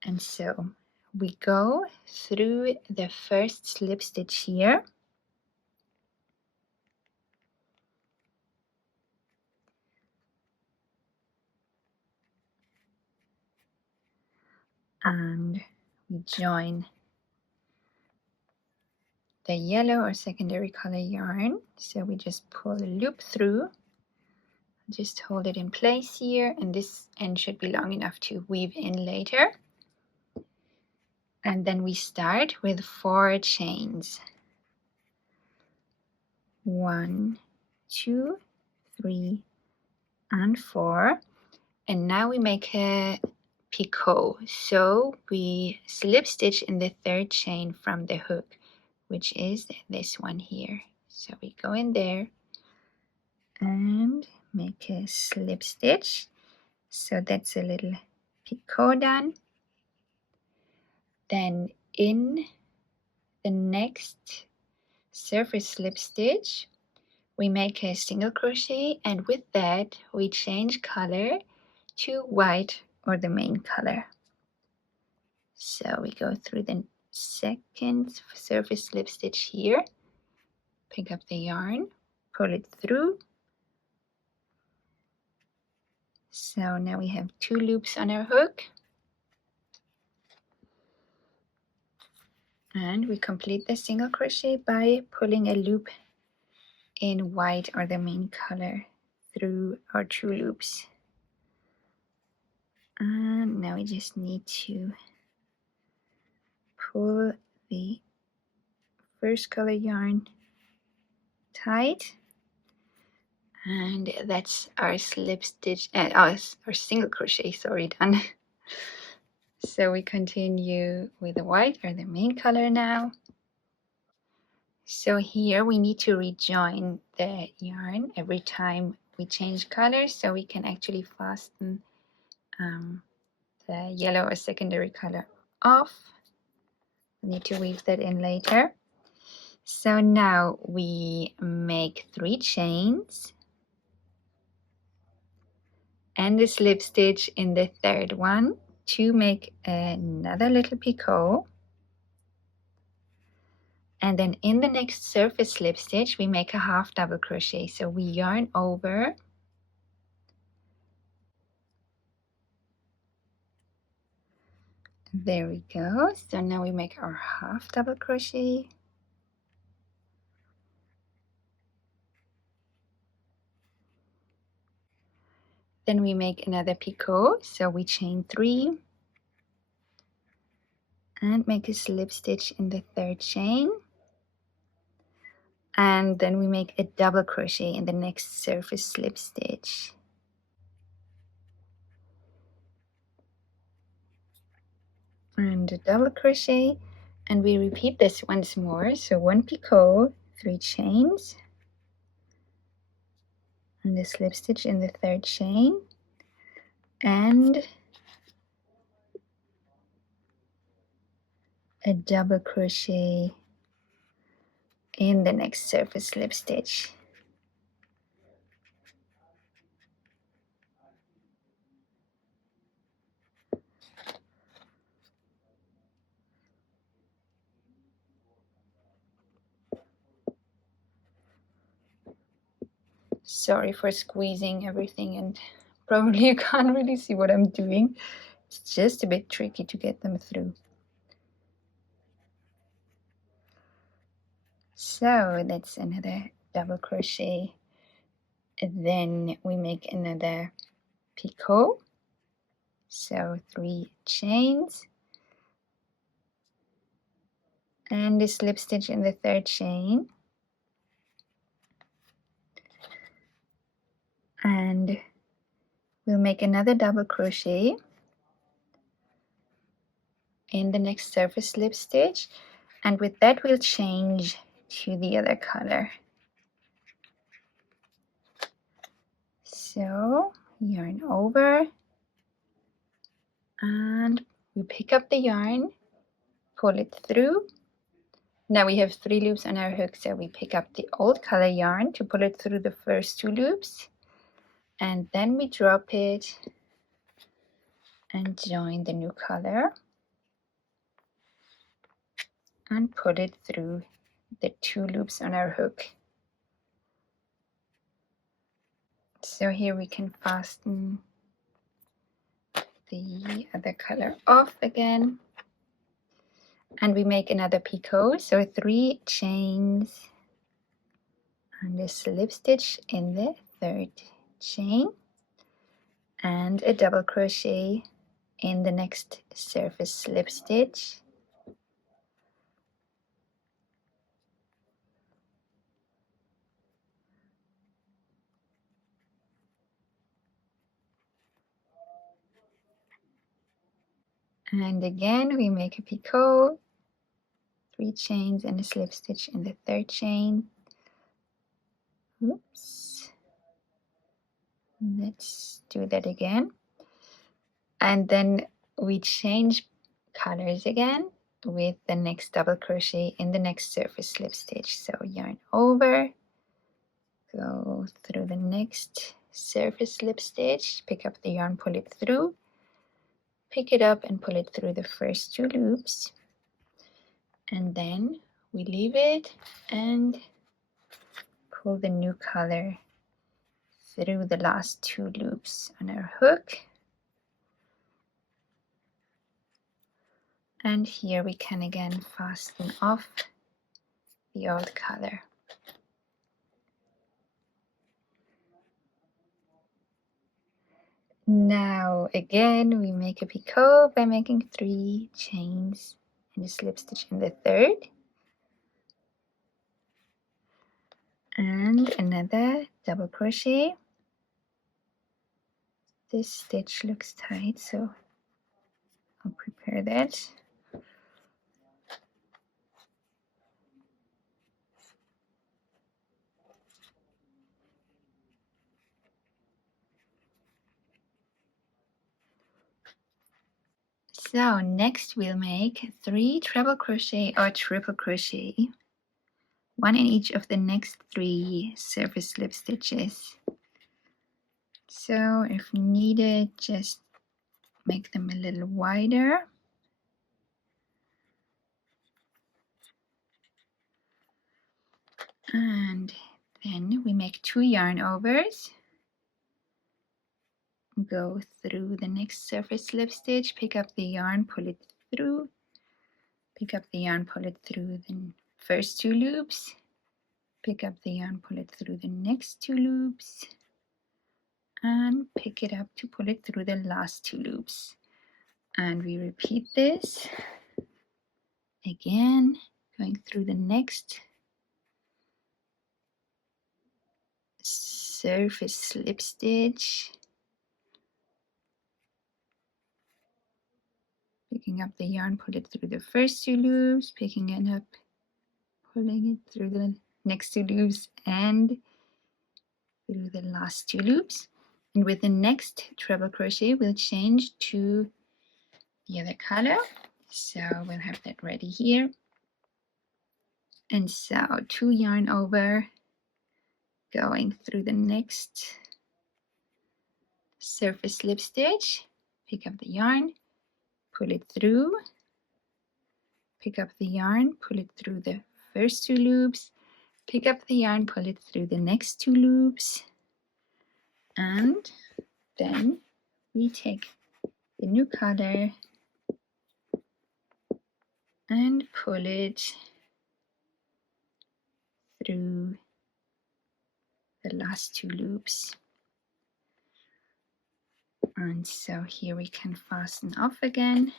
And so we go through the first slip stitch here, and we join the yellow or secondary color yarn. So we just pull a loop through, just hold it in place here, and this end should be long enough to weave in later. And then we start with 4 chains. 1, 2, 3, and 4. And now we make a picot. So we slip stitch in the 3rd chain from the hook, which is this one here. So we go in there and make a slip stitch. So that's a little picot done. Then in the next surface slip stitch, we make a single crochet, and with that we change color to white or the main color. So we go through the 2nd surface slip stitch here, pick up the yarn, pull it through. So now we have 2 loops on our hook, and we complete the single crochet by pulling a loop in white or the main color through our 2 loops. And now we just need to pull the first color yarn tight, and that's our slip stitch, our single crochet, sorry, done. So we continue with the white or the main color now. So here we need to rejoin the yarn every time we change colors, so we can actually fasten the yellow or secondary color off. We need to weave that in later. So now we make 3 chains and a slip stitch in the 3rd one to make another little picot. And then in the next surface slip stitch we make a half double crochet. So we yarn over, there we go. So now we make our half double crochet, then we make another picot. So we chain 3 and make a slip stitch in the 3rd chain, and then we make a double crochet in the next surface slip stitch. And a double crochet, and we repeat this once more. So 1 picot, 3 chains, and a slip stitch in the 3rd chain, and a double crochet in the next surface slip stitch. Sorry for squeezing everything, and probably you can't really see what I'm doing. It's just a bit tricky to get them through. So that's another double crochet, and then we make another picot. So 3 chains and a slip stitch in the 3rd chain, and we'll make another double crochet in the next surface slip stitch, and with that we'll change to the other color. So yarn over, and we pick up the yarn, pull it through. Now we have 3 loops on our hook, so we pick up the old color yarn to pull it through the first 2 loops, and then we drop it and join the new color. and pull it through the 2 loops on our hook. So here we can fasten the other color off again, and we make another picot, so 3 chains and a slip stitch in the 3rd chain and a double crochet in the next surface slip stitch. And again we make a picot, 3 chains and a slip stitch in the 3rd chain. Oops. Let's do that again. And then we change colors again with the next double crochet in the next surface slip stitch. So yarn over, go through the next surface slip stitch, pick up the yarn, pull it through, pick it up and pull it through the first 2 loops, and then we leave it and pull the new color through the last 2 loops on our hook. And here we can again fasten off the old color. Now again we make a picot by making 3 chains and a slip stitch in the 3rd, and another double crochet. This stitch looks tight, so I'll prepare that. So next we'll make 3 treble crochet or triple crochet, 1 in each of the next 3 surface slip stitches. So if needed, just make them a little wider. And then we make 2 yarn overs, go through the next surface slip stitch, pick up the yarn, pull it through, pick up the yarn, pull it through the first 2 loops, pick up the yarn, pull it through the next 2 loops, and pick it up to pull it through the last 2 loops. And we repeat this again, going through the next surface slip stitch, picking up the yarn, pull it through the first 2 loops, picking it up, pulling it through the next 2 loops and through the last 2 loops. And with the next treble crochet we'll change to the other color, so we'll have that ready here. And so 2 yarn over, going through the next surface slip stitch, pick up the yarn, pull it through, pick up the yarn, pull it through the first 2 loops, pick up the yarn, pull it through the next 2 loops, and then we take the new color and pull it through the last 2 loops. And so here we can fasten off again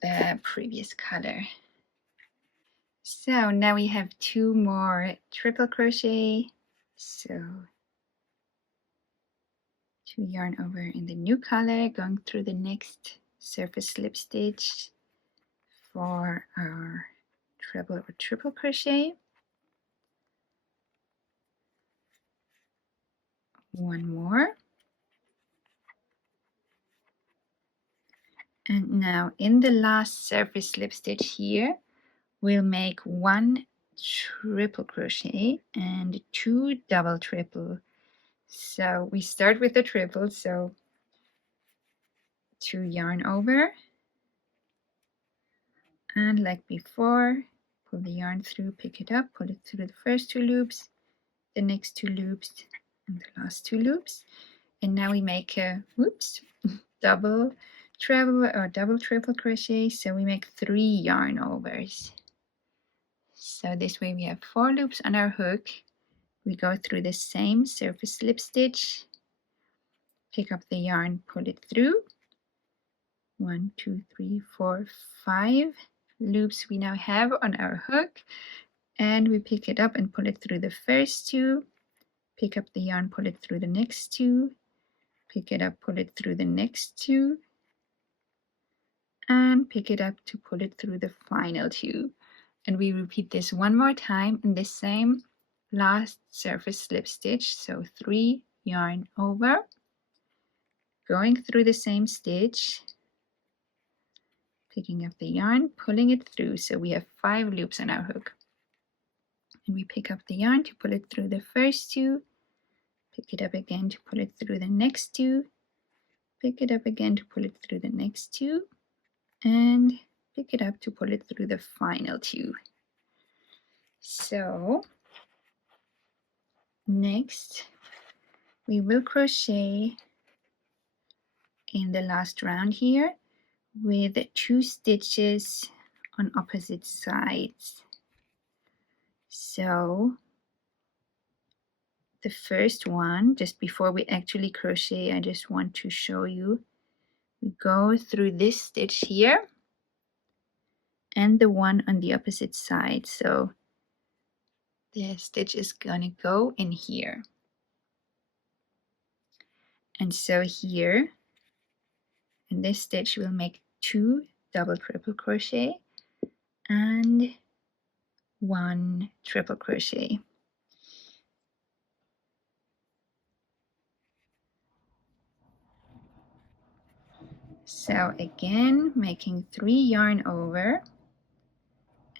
the previous color. So now we have 2 more triple crochet, so 2 yarn over in the new color, going through the next surface slip stitch for our treble or triple crochet, 1 more, and now in the last surface slip stitch here we'll make 1 triple crochet and 2 double triple. So we start with the triple, so 2 yarn over, And like before, pull the yarn through, pick it up, pull it through the first 2 loops, the next 2 loops, and the last 2 loops. And now we make a double treble or double triple crochet, so we make 3 yarn overs. So this way we have 4 loops on our hook. We go through the same surface slip stitch, pick up the yarn, pull it through. 1, 2, 3, 4, 5 loops we now have on our hook, and we pick it up and pull it through the first 2, pick up the yarn, pull it through the next 2, pick it up, pull it through the next 2, and pick it up to pull it through the final 2. And we repeat this one more time in the same last surface slip stitch. So 3 yarn over, going through the same stitch, picking up the yarn, pulling it through. So we have 5 loops on our hook. And we pick up the yarn to pull it through the first 2, pick it up again to pull it through the next 2, pick it up again to pull it through the next 2, and pick it up to pull it through the final 2. So next we will crochet in the last round here with 2 stitches on opposite sides. So the first one, just before we actually crochet, I just want to show you, we go through this stitch here and the one on the opposite side. So the stitch is gonna go in here. And so here in this stitch we'll make 2 double triple crochet and 1 triple crochet. So again, making 3 yarn over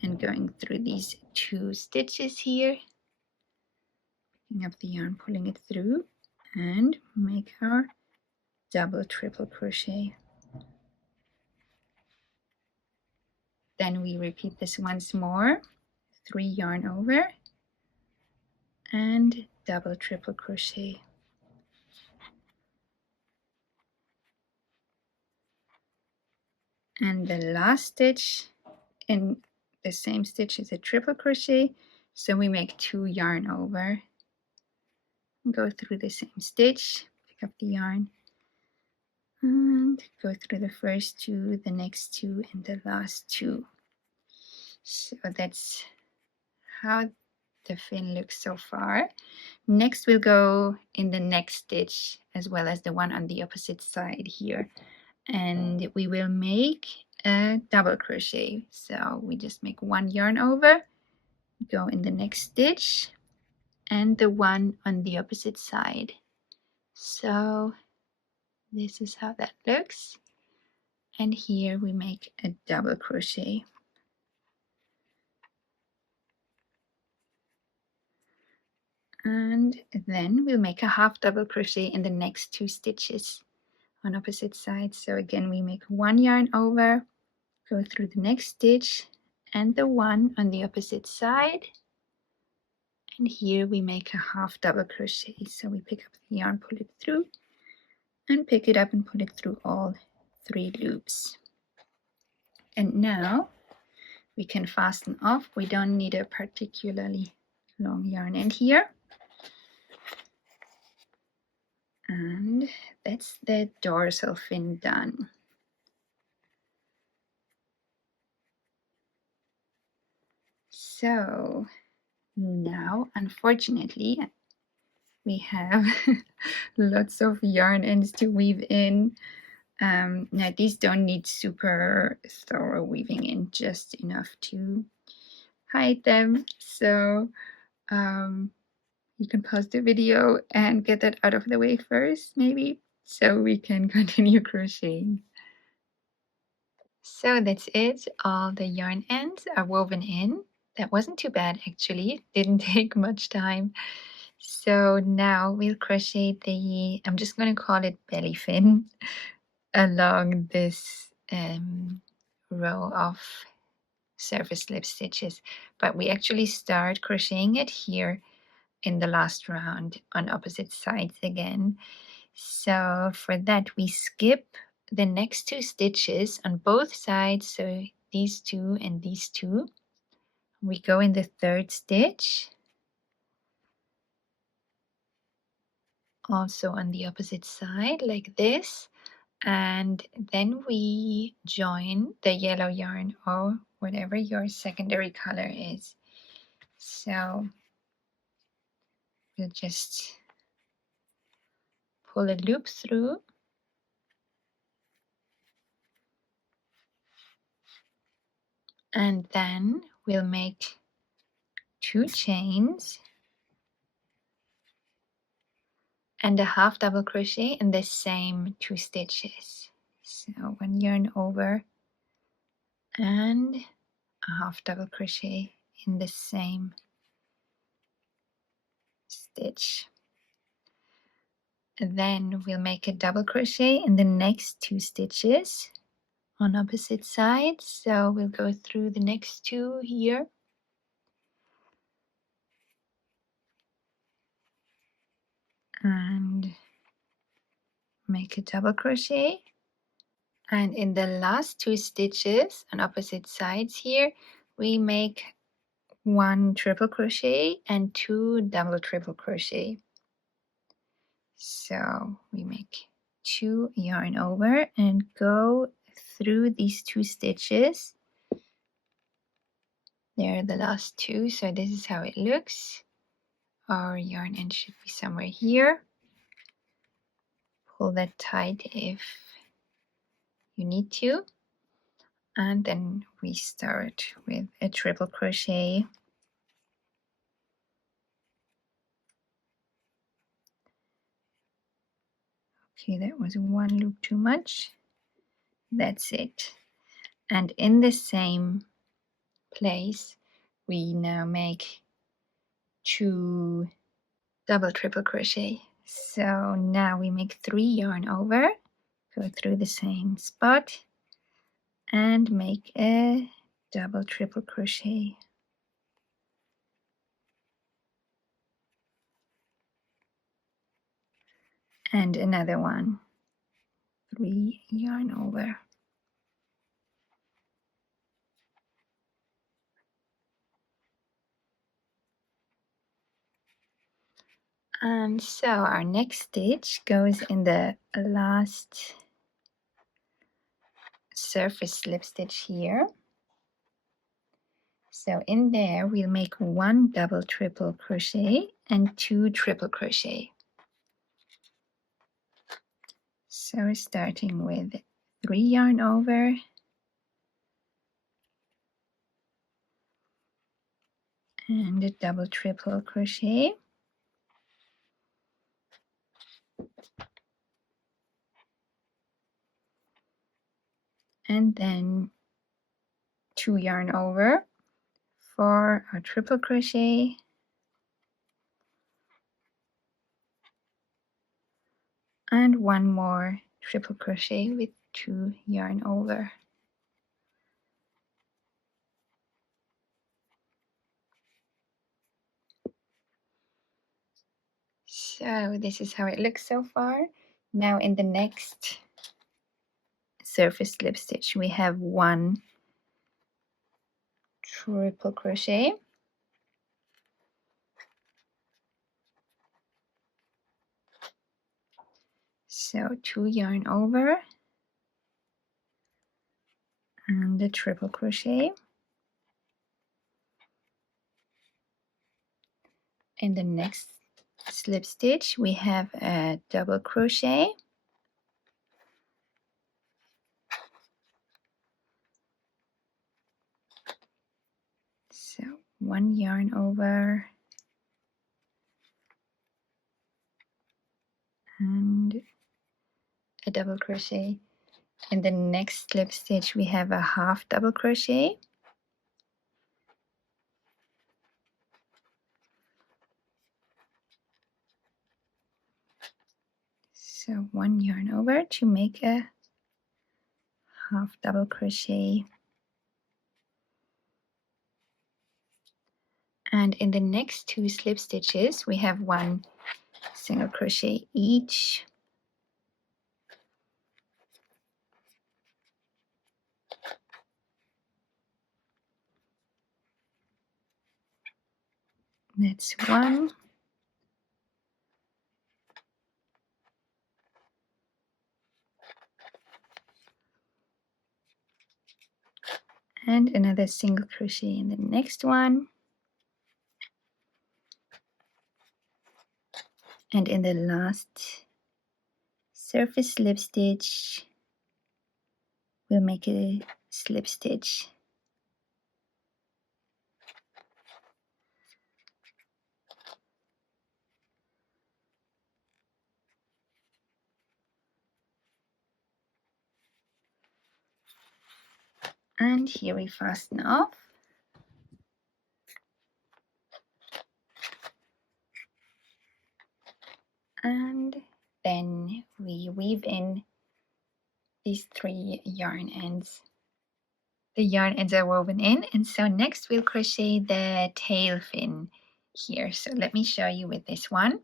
and going through these 2 stitches here, picking up the yarn, pulling it through, and make our double triple crochet. Then we repeat this once more, 3 yarn over and double triple crochet. And the last stitch in the same stitch is a triple crochet, so we make 2 yarn over, go through the same stitch, pick up the yarn, and go through the first 2, the next 2, and the last 2. So that's how the fin looks so far. Next we'll go in the next stitch as well as the one on the opposite side here, and we will make a double crochet. So we just make 1 yarn over, go in the next stitch and the one on the opposite side. So this is how that looks, and here we make a double crochet. And then we'll make a half double crochet in the next 2 stitches on opposite sides. So again we make 1 yarn over, go through the next stitch and the one on the opposite side, and here we make a half double crochet. So we pick up the yarn, pull it through, and pick it up and put it through all 3 loops. And now we can fasten off. We don't need a particularly long yarn end here. And that's the dorsal fin done. So now, unfortunately, we have lots of yarn ends to weave in. Now these don't need super thorough weaving in, just enough to hide them. So you can pause the video and get that out of the way first, maybe, so we can continue crocheting. So that's it. All the yarn ends are woven in. That wasn't too bad, actually. Didn't take much time. So now we'll crochet the, I'm just going to call it belly fin, along this row of surface slip stitches, but we actually start crocheting it here in the last round on opposite sides again. So for that we skip the next 2 stitches on both sides, so these 2 and these 2. We go in the 3rd stitch, also on the opposite side like this, and then we join the yellow yarn or whatever your secondary color is. So we'll just pull a loop through, and then we'll make 2 chains and a half double crochet in the same 2 stitches. So 1 yarn over and a half double crochet in the same stitch. And then we'll make a double crochet in the next 2 stitches on opposite sides. So we'll go through the next 2 here. And make a double crochet, and in the last 2 stitches on opposite sides here we make 1 triple crochet and 2 double triple crochet. So we make 2 yarn over and go through these 2 stitches. There are the last 2, so this is how it looks. Our yarn end should be somewhere here. Pull that tight if you need to, and then we start with a triple crochet. Okay, that was 1 loop too much. That's it. And in the same place we now make 2 double triple crochet. So now we make 3 yarn over, go through the same spot and make a double triple crochet. And another one, 3 yarn over. And so our next stitch goes in the last surface slip stitch here. So in there we'll make 1 double triple crochet and 2 triple crochet. So starting with 3 yarn over and a double triple crochet, and then 2 yarn over for a triple crochet, and 1 more triple crochet with 2 yarn over. So this is how it looks so far. Now in the next surface slip stitch we have 1 triple crochet, so 2 yarn over and a triple crochet. In the next slip stitch we have a double crochet, so 1 yarn over and a double crochet. In the next slip stitch we have a half double crochet, so 1 yarn over to make a half double crochet, And in the next 2 slip stitches we have 1 single crochet each. That's 1. And another single crochet in the next one. And in the last surface slip stitch, we'll make a slip stitch. And here we fasten off. And then we weave in these 3 yarn ends. The yarn ends are woven in, and so next we'll crochet the tail fin here. So let me show you with this one.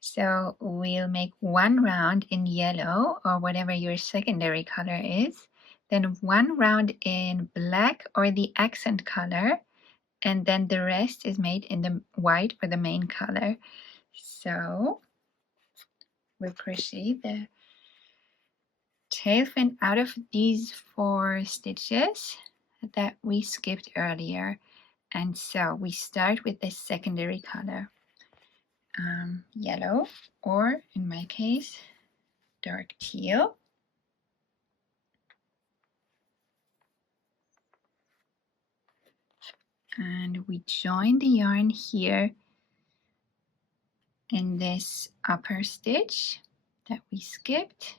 So we'll make 1 round in yellow or whatever your secondary color is, then 1 round in black or the accent color, and then the rest is made in the white or the main color. So we'll crochet the tail fin out of these 4 stitches that we skipped earlier. And so we start with the secondary color, yellow, or in my case, dark teal. And we join the yarn here in this upper stitch that we skipped.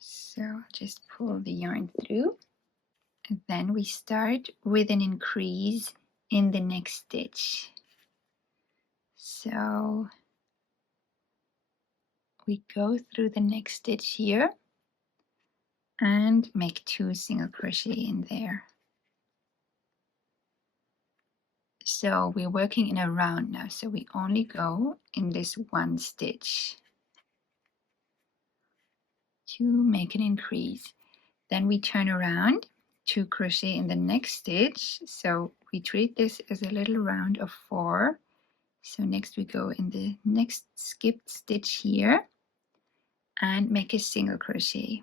So I'll just pull the yarn through, and then we start with an increase in the next stitch. So we go through the next stitch here and make 2 single crochet in there. So we're working in a round now, so we only go in this 1 stitch to make an increase. Then we turn around to crochet in the next stitch. So we treat this as a little round of 4. So next we go in the next skipped stitch here and make a single crochet.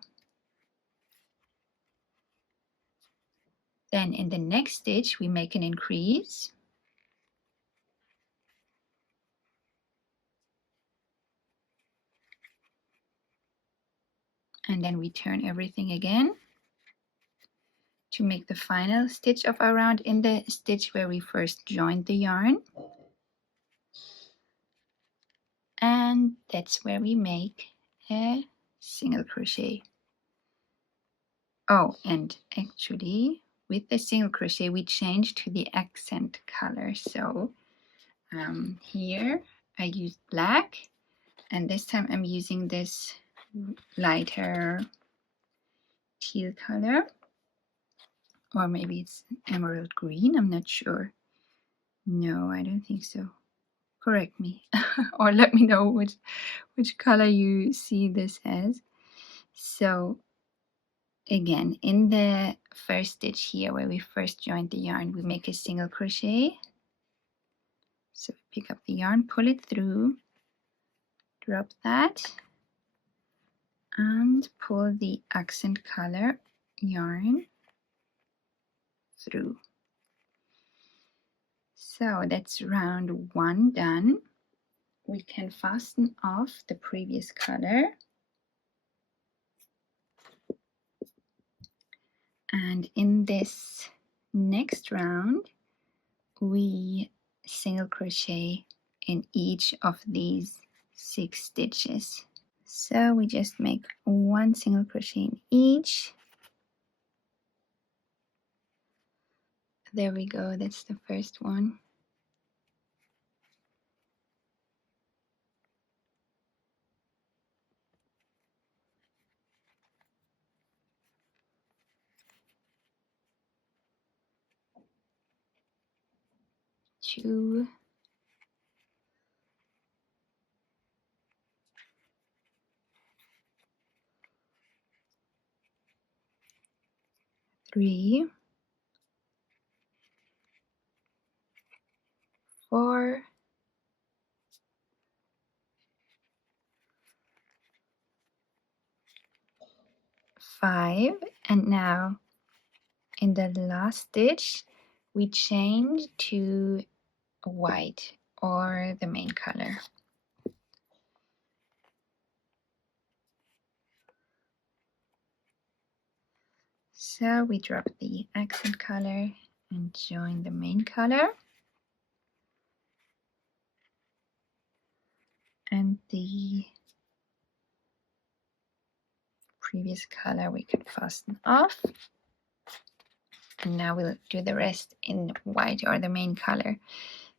Then in the next stitch we make an increase. And then we turn everything again to make the final stitch of our round in the stitch where we first joined the yarn. And that's where we make a single crochet. Oh, and actually with the single crochet we change to the accent color. So here I used black, and this time I'm using this lighter teal color, or maybe it's emerald green, I'm not sure. No, I don't think so. Correct me or let me know which color you see this as. So again, in the first stitch here where we first joined the yarn, we make a single crochet. So pick up the yarn, pull it through, drop that, and pull the accent color yarn through. So that's round 1 done. We can fasten off the previous color. And in this next round, we single crochet in each of these 6 stitches. So we just make 1 single crochet in each. There we go, that's the first one. 2, 3, 4, 5, and now in the last stitch we change to white or the main color. So we drop the accent color and join the main color, and the previous color we can fasten off. And now we'll do the rest in white or the main color.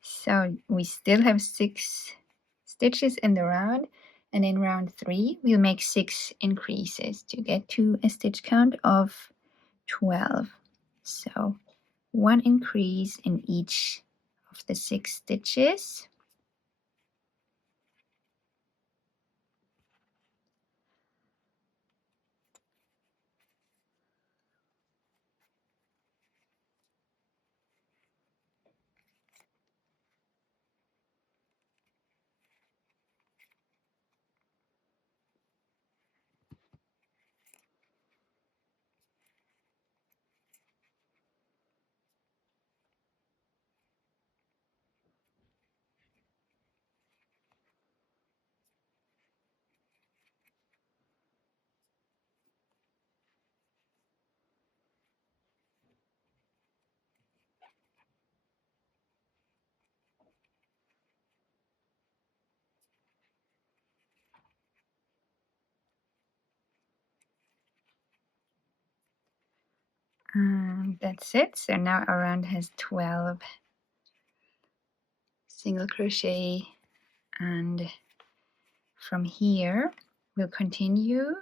So we still have 6 stitches in the round, and in round 3 we'll make 6 increases to get to a stitch count of 12. So 1 increase in each of the 6 stitches. And that's it. So now our round has 12 single crochet, and from here we'll continue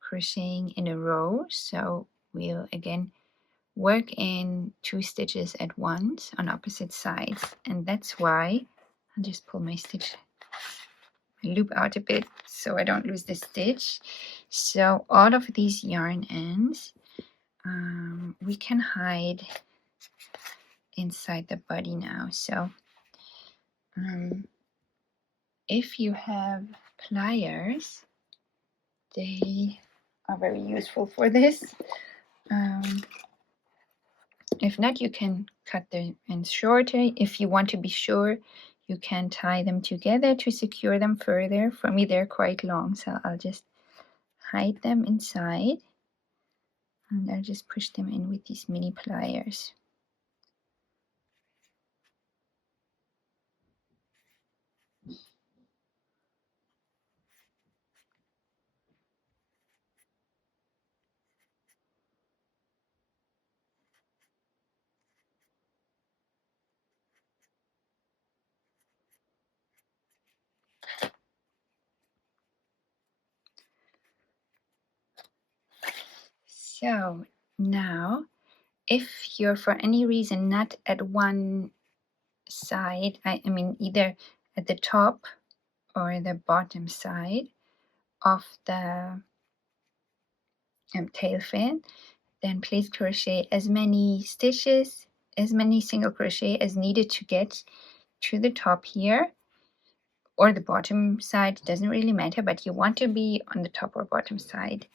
crocheting in a row. So we'll again work in 2 stitches at once on opposite sides, and that's why I'll just pull my loop out a bit so I don't lose the stitch. So all of these yarn ends we can hide inside the body now. So if you have pliers, they are very useful for this. If not, you can cut the ends shorter. If you want to be sure, you can tie them together to secure them further. For me, they're quite long, so I'll just hide them inside, and I'll just push them in with these mini pliers. So now, if you're for any reason not at one side, I mean either at the top or the bottom side of the tail fin, then please crochet as many stitches, as many single crochet as needed to get to the top here, or the bottom side, doesn't really matter, but you want to be on the top or bottom side,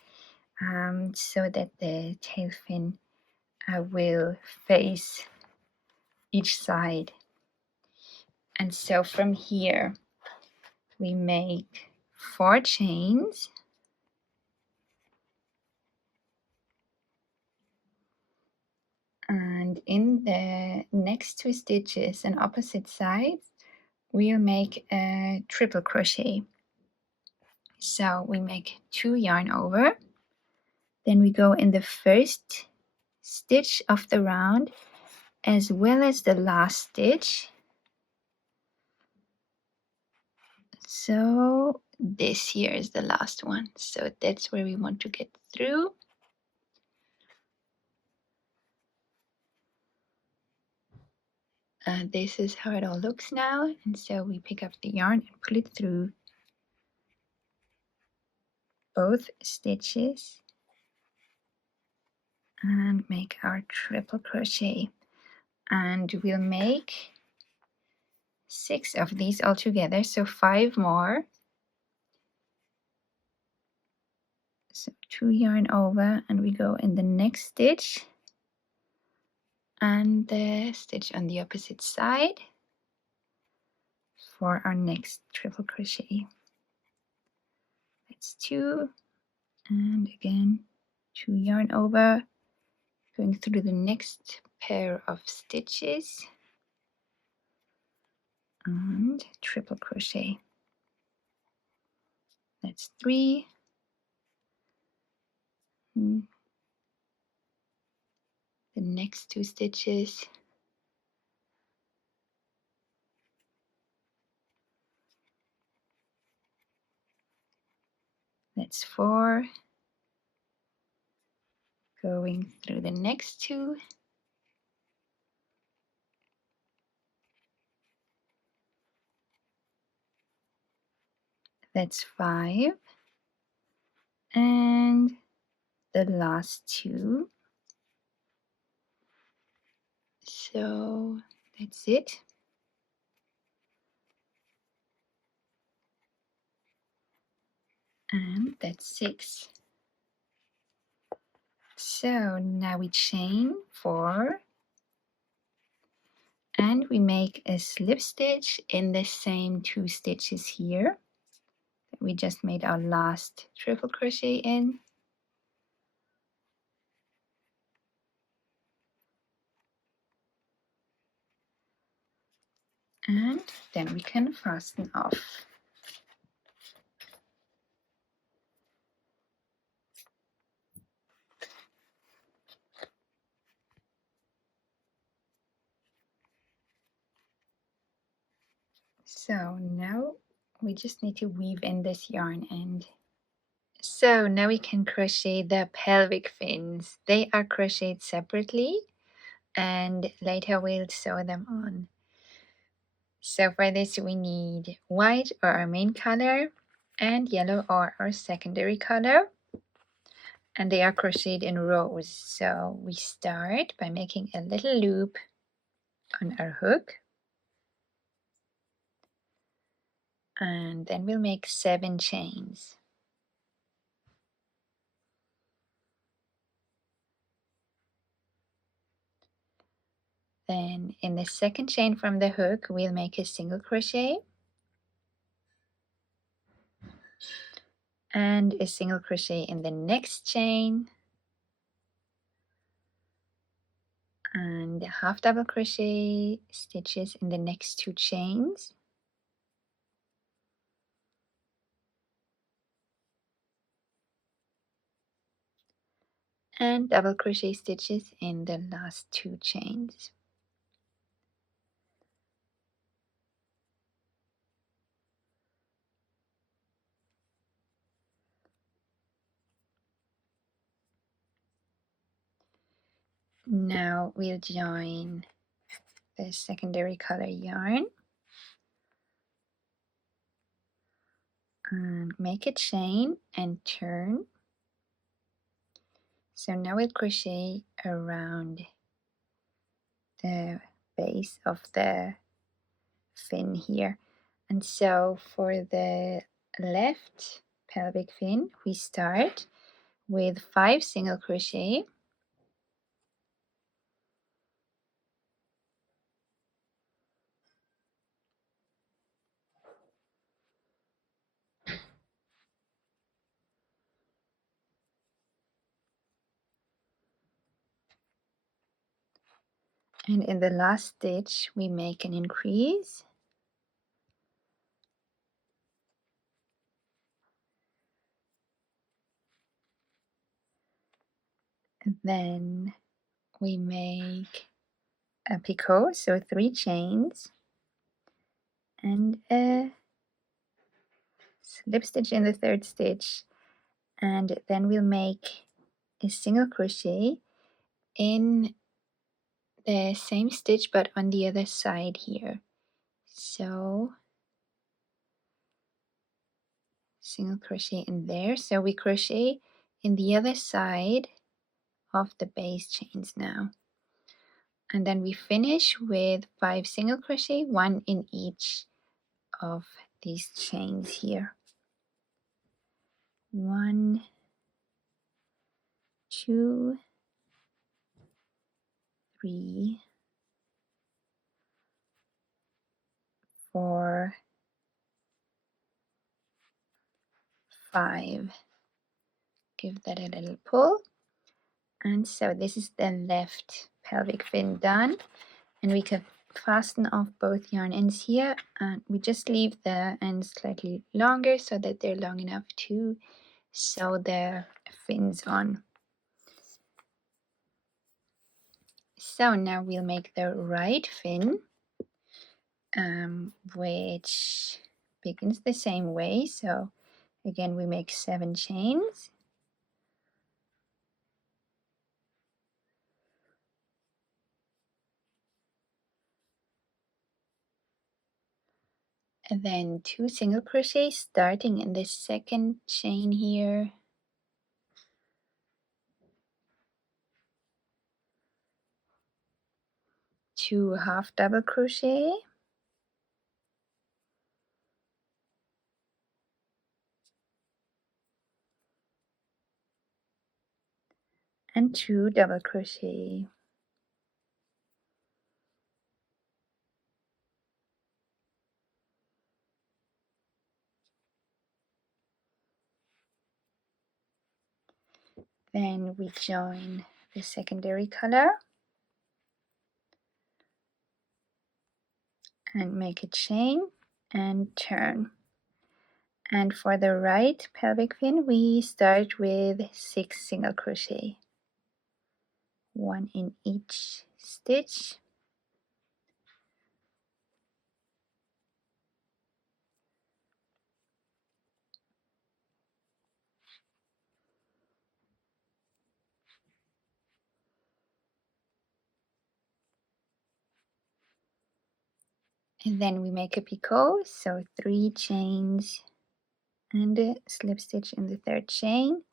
so that the tail fin will face each side. And so from here we make 4 chains, and in the next 2 stitches on opposite sides we'll make a triple crochet. So we make 2 yarn over, then we go in the first stitch of the round as well as the last stitch. So this here is the last one, so that's where we want to get through. This is how it all looks now. And so we pick up the yarn and pull it through both stitches and make our triple crochet. And we'll make 6 of these all together, so 5 more. So 2 yarn over, and we go in the next stitch and the stitch on the opposite side for our next triple crochet. That's 2, and again 2 yarn over, going through the next pair of stitches and triple crochet. That's 3. The next 2 stitches, that's 4, going through the next 2, that's 5, and the last 2. So that's it. And that's 6. So now we chain 4 and we make a slip stitch in the same 2 stitches here that we just made our last triple crochet in. And then we can fasten off. So now we just need to weave in this yarn end. So now we can crochet the pelvic fins. They are crocheted separately and later we'll sew them on. So for this we need white or our main color and yellow or our secondary color. And they are crocheted in rows. So we start by making a little loop on our hook. And then we'll make 7 chains. Then in the second chain from the hook, we'll make a single crochet and a single crochet in the next chain and half double crochet stitches in the next 2 chains. And double crochet stitches in the last 2 chains. Now we'll join the secondary color yarn and make a chain and turn. So now we'll crochet around the base of the fin here. And so for the left pelvic fin, we start with 5 single crochet. And in the last stitch, we make an increase. Then we make a picot, so 3 chains and a slip stitch in the 3rd stitch, and then we'll make a single crochet in the same stitch but on the other side here. So single crochet in there. So we crochet in the other side of the base chains now. And then we finish with 5 single crochet, 1 in each of these chains here. 1, 2, 3, 4, 5. Give that a little pull. And so this is the left pelvic fin done. And we can fasten off both yarn ends here, and we just leave the ends slightly longer so that they're long enough to sew the fins on. So now we'll make the right fin, which begins the same way. So again, we make 7 chains. And then 2 single crochets starting in the second chain here. 2 half double crochet. And 2 double crochet. Then we join the secondary color and make a chain and turn. And for the right pelvic fin, we start with 6 single crochet, 1 in each stitch. And then we make a picot, so 3 chains and a slip stitch in the 3rd chain.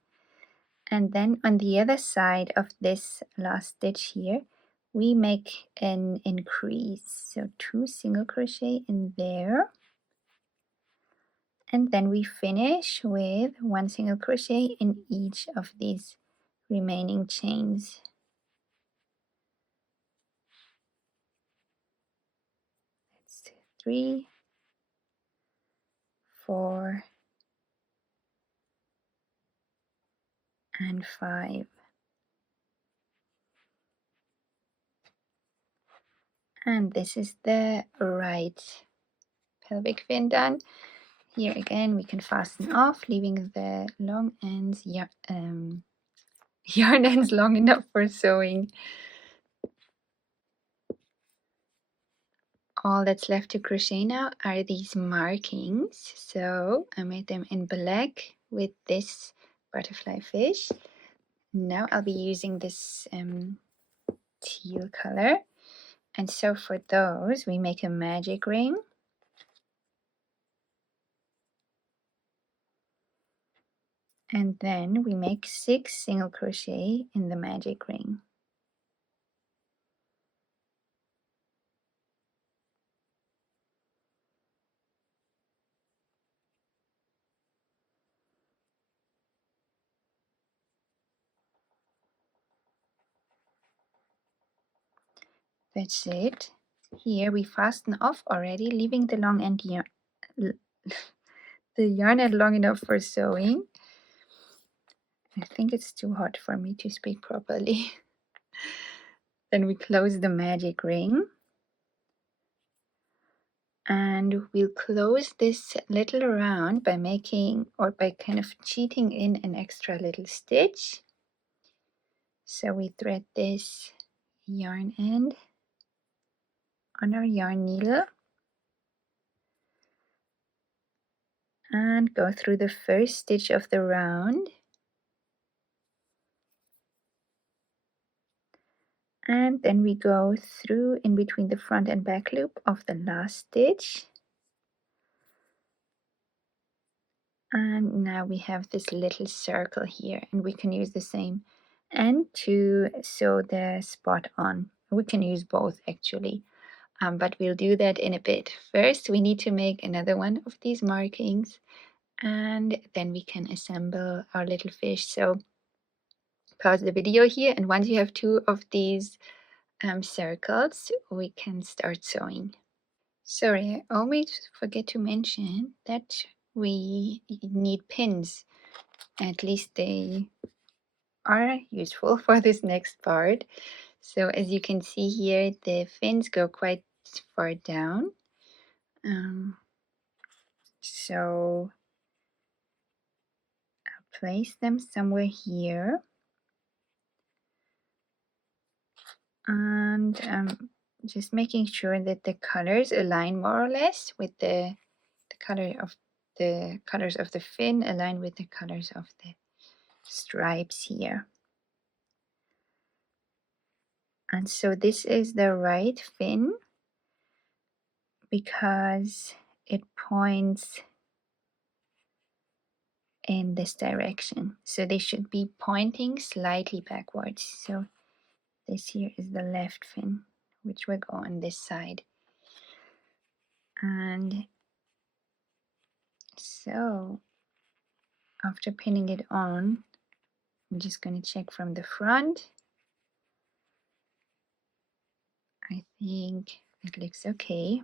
And then on the other side of this last stitch here, we make an increase, so 2 single crochet in there. And then we finish with 1 single crochet in each of these remaining chains. That's 3, 4, and 5. And this is the right pelvic fin done. Here again, we can fasten off, leaving the long ends, yarn ends long enough for sewing. All that's left to crochet now are these markings. So I made them in black with this butterfly fish. Now I'll be using this teal color. And so for those, we make a magic ring. And then we make 6 single crochet in the magic ring. That's it. Here we fasten off already, leaving the long end the yarn end long enough for sewing. I think it's too hot for me to speak properly. Then we close the magic ring. And we'll close this little round by making, or by kind of cheating in an extra little stitch. So we thread this yarn end on our yarn needle and go through the first stitch of the round. And then we go through in between the front and back loop of the last stitch. And now we have this little circle here, and we can use the same end to sew the spot on. We can use both actually, but we'll do that in a bit. First, we need to make another one of these markings, and then we can assemble our little fish. So pause the video here, and once you have two of these circles, we can start sewing. Sorry, I always forget to mention that we need pins. At least they are useful for this next part. So as you can see here, the fins go quite far down. So I'll place them somewhere here. And just making sure that the colors align more or less with the colors of the fin align with the colors of the stripes here. And so this is the right fin because it points in this direction. So they should be pointing slightly backwards. So this here is the left fin, which will go on this side. And so after pinning it on, I'm just going to check from the front. I think it looks okay.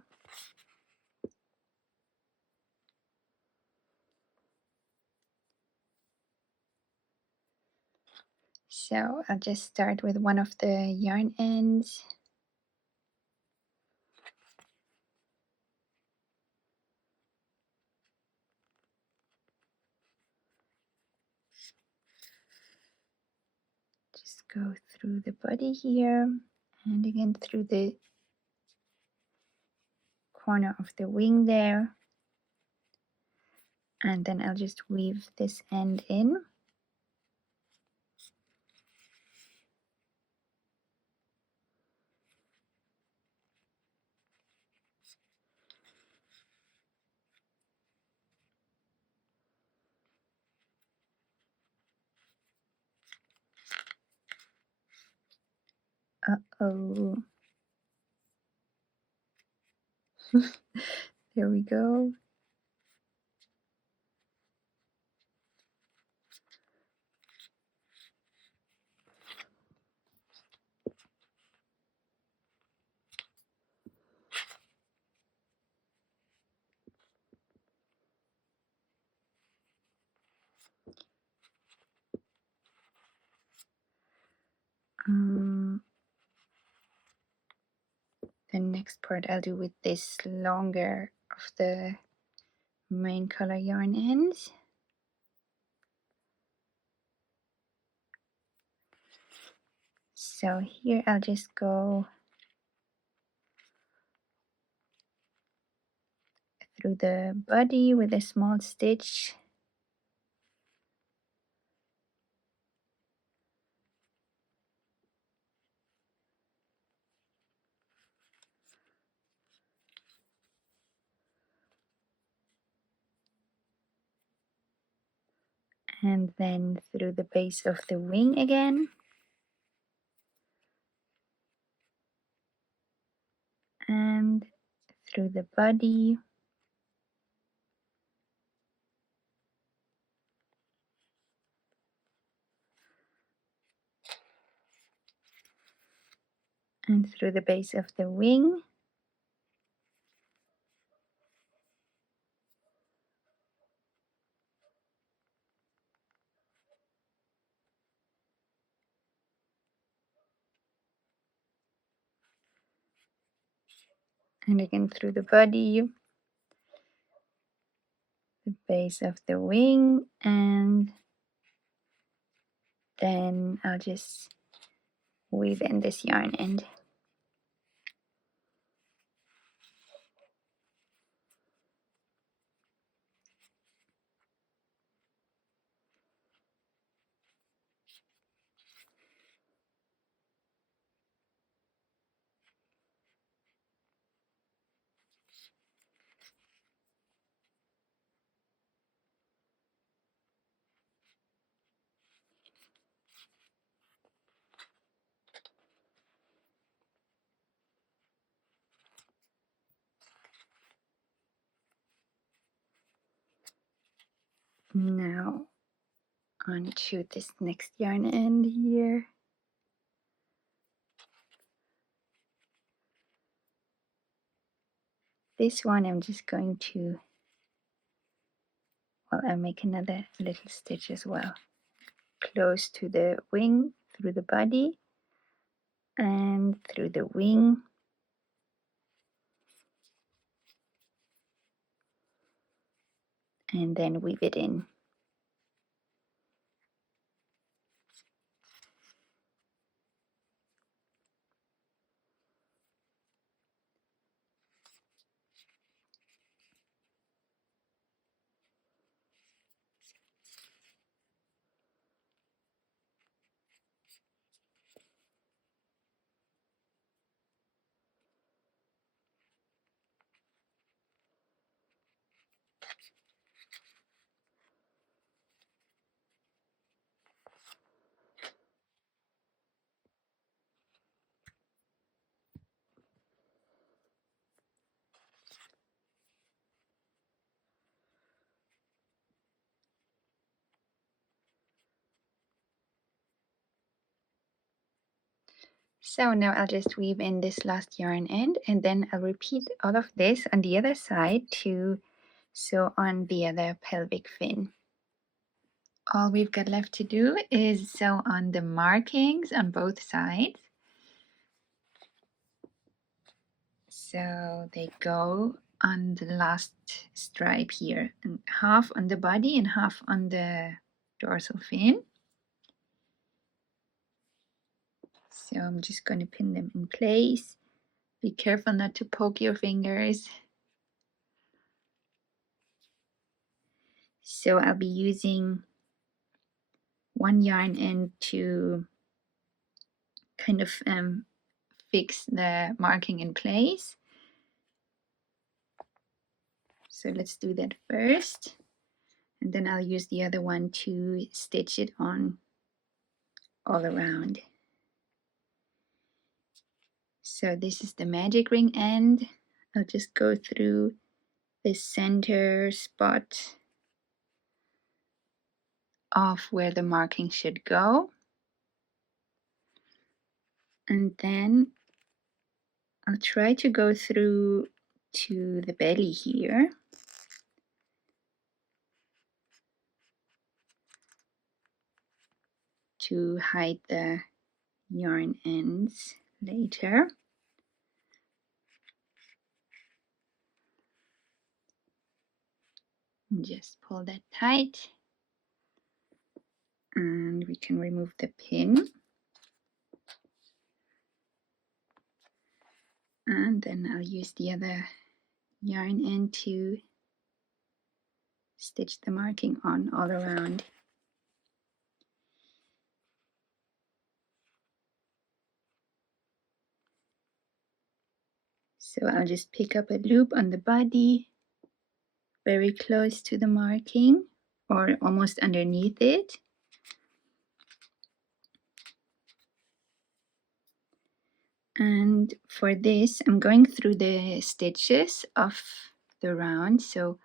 So I'll just start with one of the yarn ends. Just go through the body here and again through the corner of the wing there. And then I'll just weave this end in. Uh-oh. There we go. The next part I'll do with this longer of the main color yarn ends. So here I'll just go through the body with a small stitch. And then through the base of the wing again. And through the body. And through the base of the wing. And again through the body, the base of the wing, and then I'll just weave in this yarn end. Now onto this next yarn end here. This one I'm just going to, well, I'll make another little stitch as well, close to the wing, through the body, and through the wing. And then weave it in. So now I'll just weave in this last yarn end, and then I'll repeat all of this on the other side to sew on the other pelvic fin. All we've got left to do is sew on the markings on both sides. So they go on the last stripe here, and half on the body and half on the dorsal fin. So I'm just going to pin them in place. Be careful not to poke your fingers. So I'll be using one yarn end to kind of fix the marking in place. So let's do that first, and then I'll use the other one to stitch it on all around. So this is the magic ring end. I'll just go through the center spot of where the marking should go, and then I'll try to go through to the belly here. To hide the yarn ends later. And just pull that tight, and we can remove the pin. And then I'll use the other yarn end to stitch the marking on all around. So I'll just pick up a loop on the body, very close to the marking or almost underneath it. And for this, I'm going through the stitches of the round. So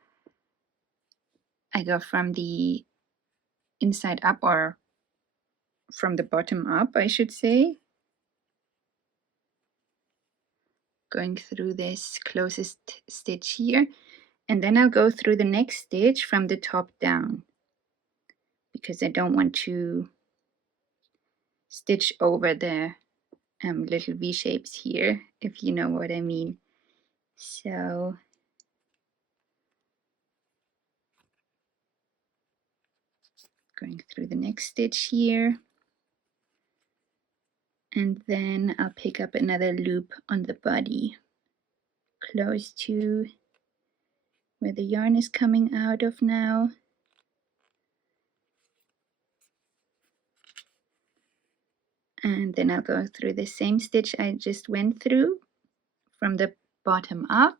I go from the inside up, or from the bottom up, I should say. Going through this closest stitch here. And then I'll go through the next stitch from the top down, because I don't want to stitch over the little V shapes here, if you know what I mean. So going through the next stitch here, and then I'll pick up another loop on the body, close to where the yarn is coming out of now. And then I'll go through the same stitch I just went through from the bottom up.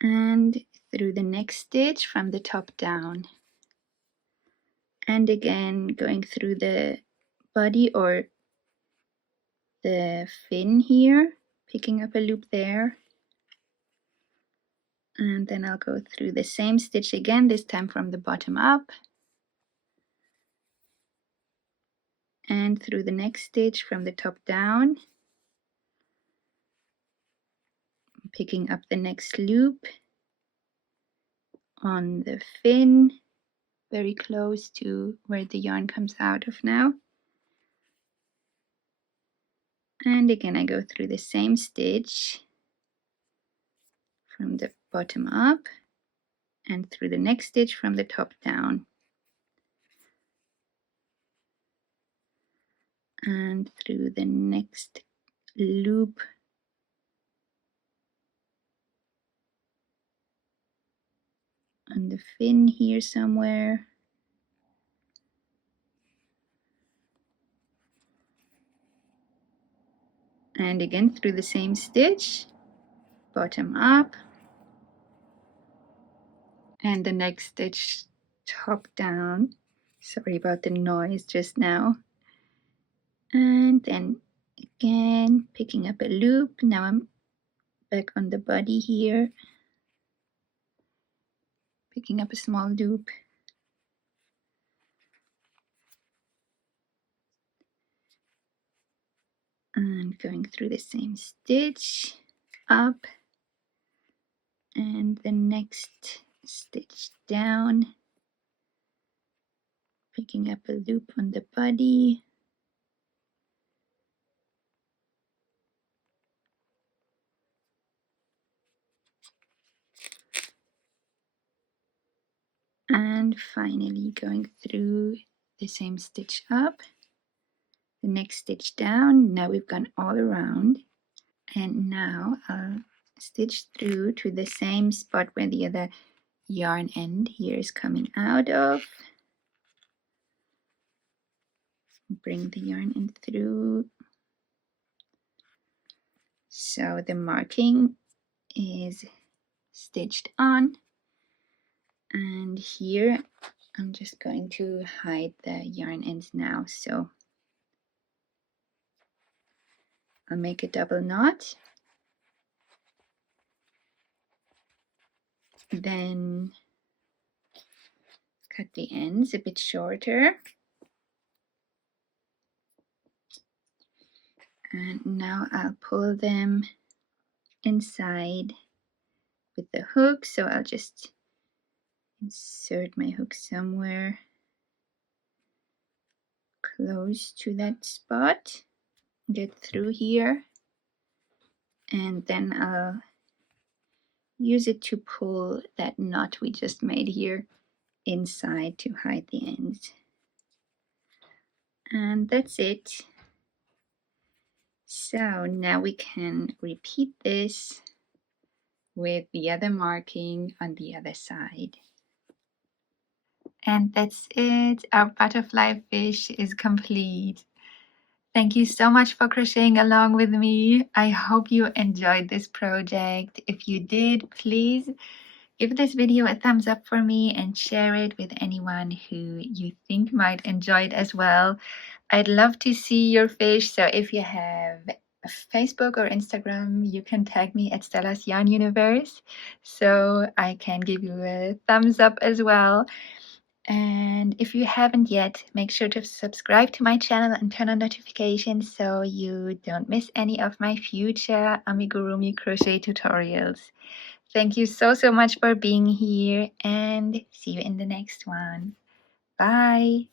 And through the next stitch from the top down. And again, going through the body or the fin here, picking up a loop there. And then I'll go through the same stitch again, this time from the bottom up, and through the next stitch from the top down, picking up the next loop on the fin, very close to where the yarn comes out of now. And again, I go through the same stitch from the bottom up and through the next stitch from the top down. And through the next loop on the fin here somewhere. And again through the same stitch, bottom up, and the next stitch top down. Sorry about the noise just now. And then again picking up a loop. Now I'm back on the body here, picking up a small loop, and going through the same stitch up, and the next stitch down, picking up a loop on the body, and finally going through the same stitch up, the next stitch down. Now we've gone all around, and now I'll stitch through to the same spot where the other yarn end here is coming out of. Bring the yarn in through. So the marking is stitched on, and here I'm just going to hide the yarn ends now. So I'll make a double knot, then cut the ends a bit shorter, and now I'll pull them inside with the hook. So I'll just insert my hook somewhere close to that spot, get through here, and then I'll use it to pull that knot we just made here inside to hide the ends. And that's it. So now we can repeat this with the other marking on the other side. And that's it. Our butterfly fish is complete. Thank you so much for crocheting along with me. I hope you enjoyed this project. If you did, please give this video a thumbs up for me and share it with anyone who you think might enjoy it as well. I'd love to see your fish, so if you have a Facebook or Instagram, you can tag me at Stella's Yarn Universe so I can give you a thumbs up as well. And if you haven't yet, make sure to subscribe to my channel and turn on notifications so you don't miss any of my future Amigurumi crochet tutorials. Thank you so much for being here, and see you in the next one. Bye!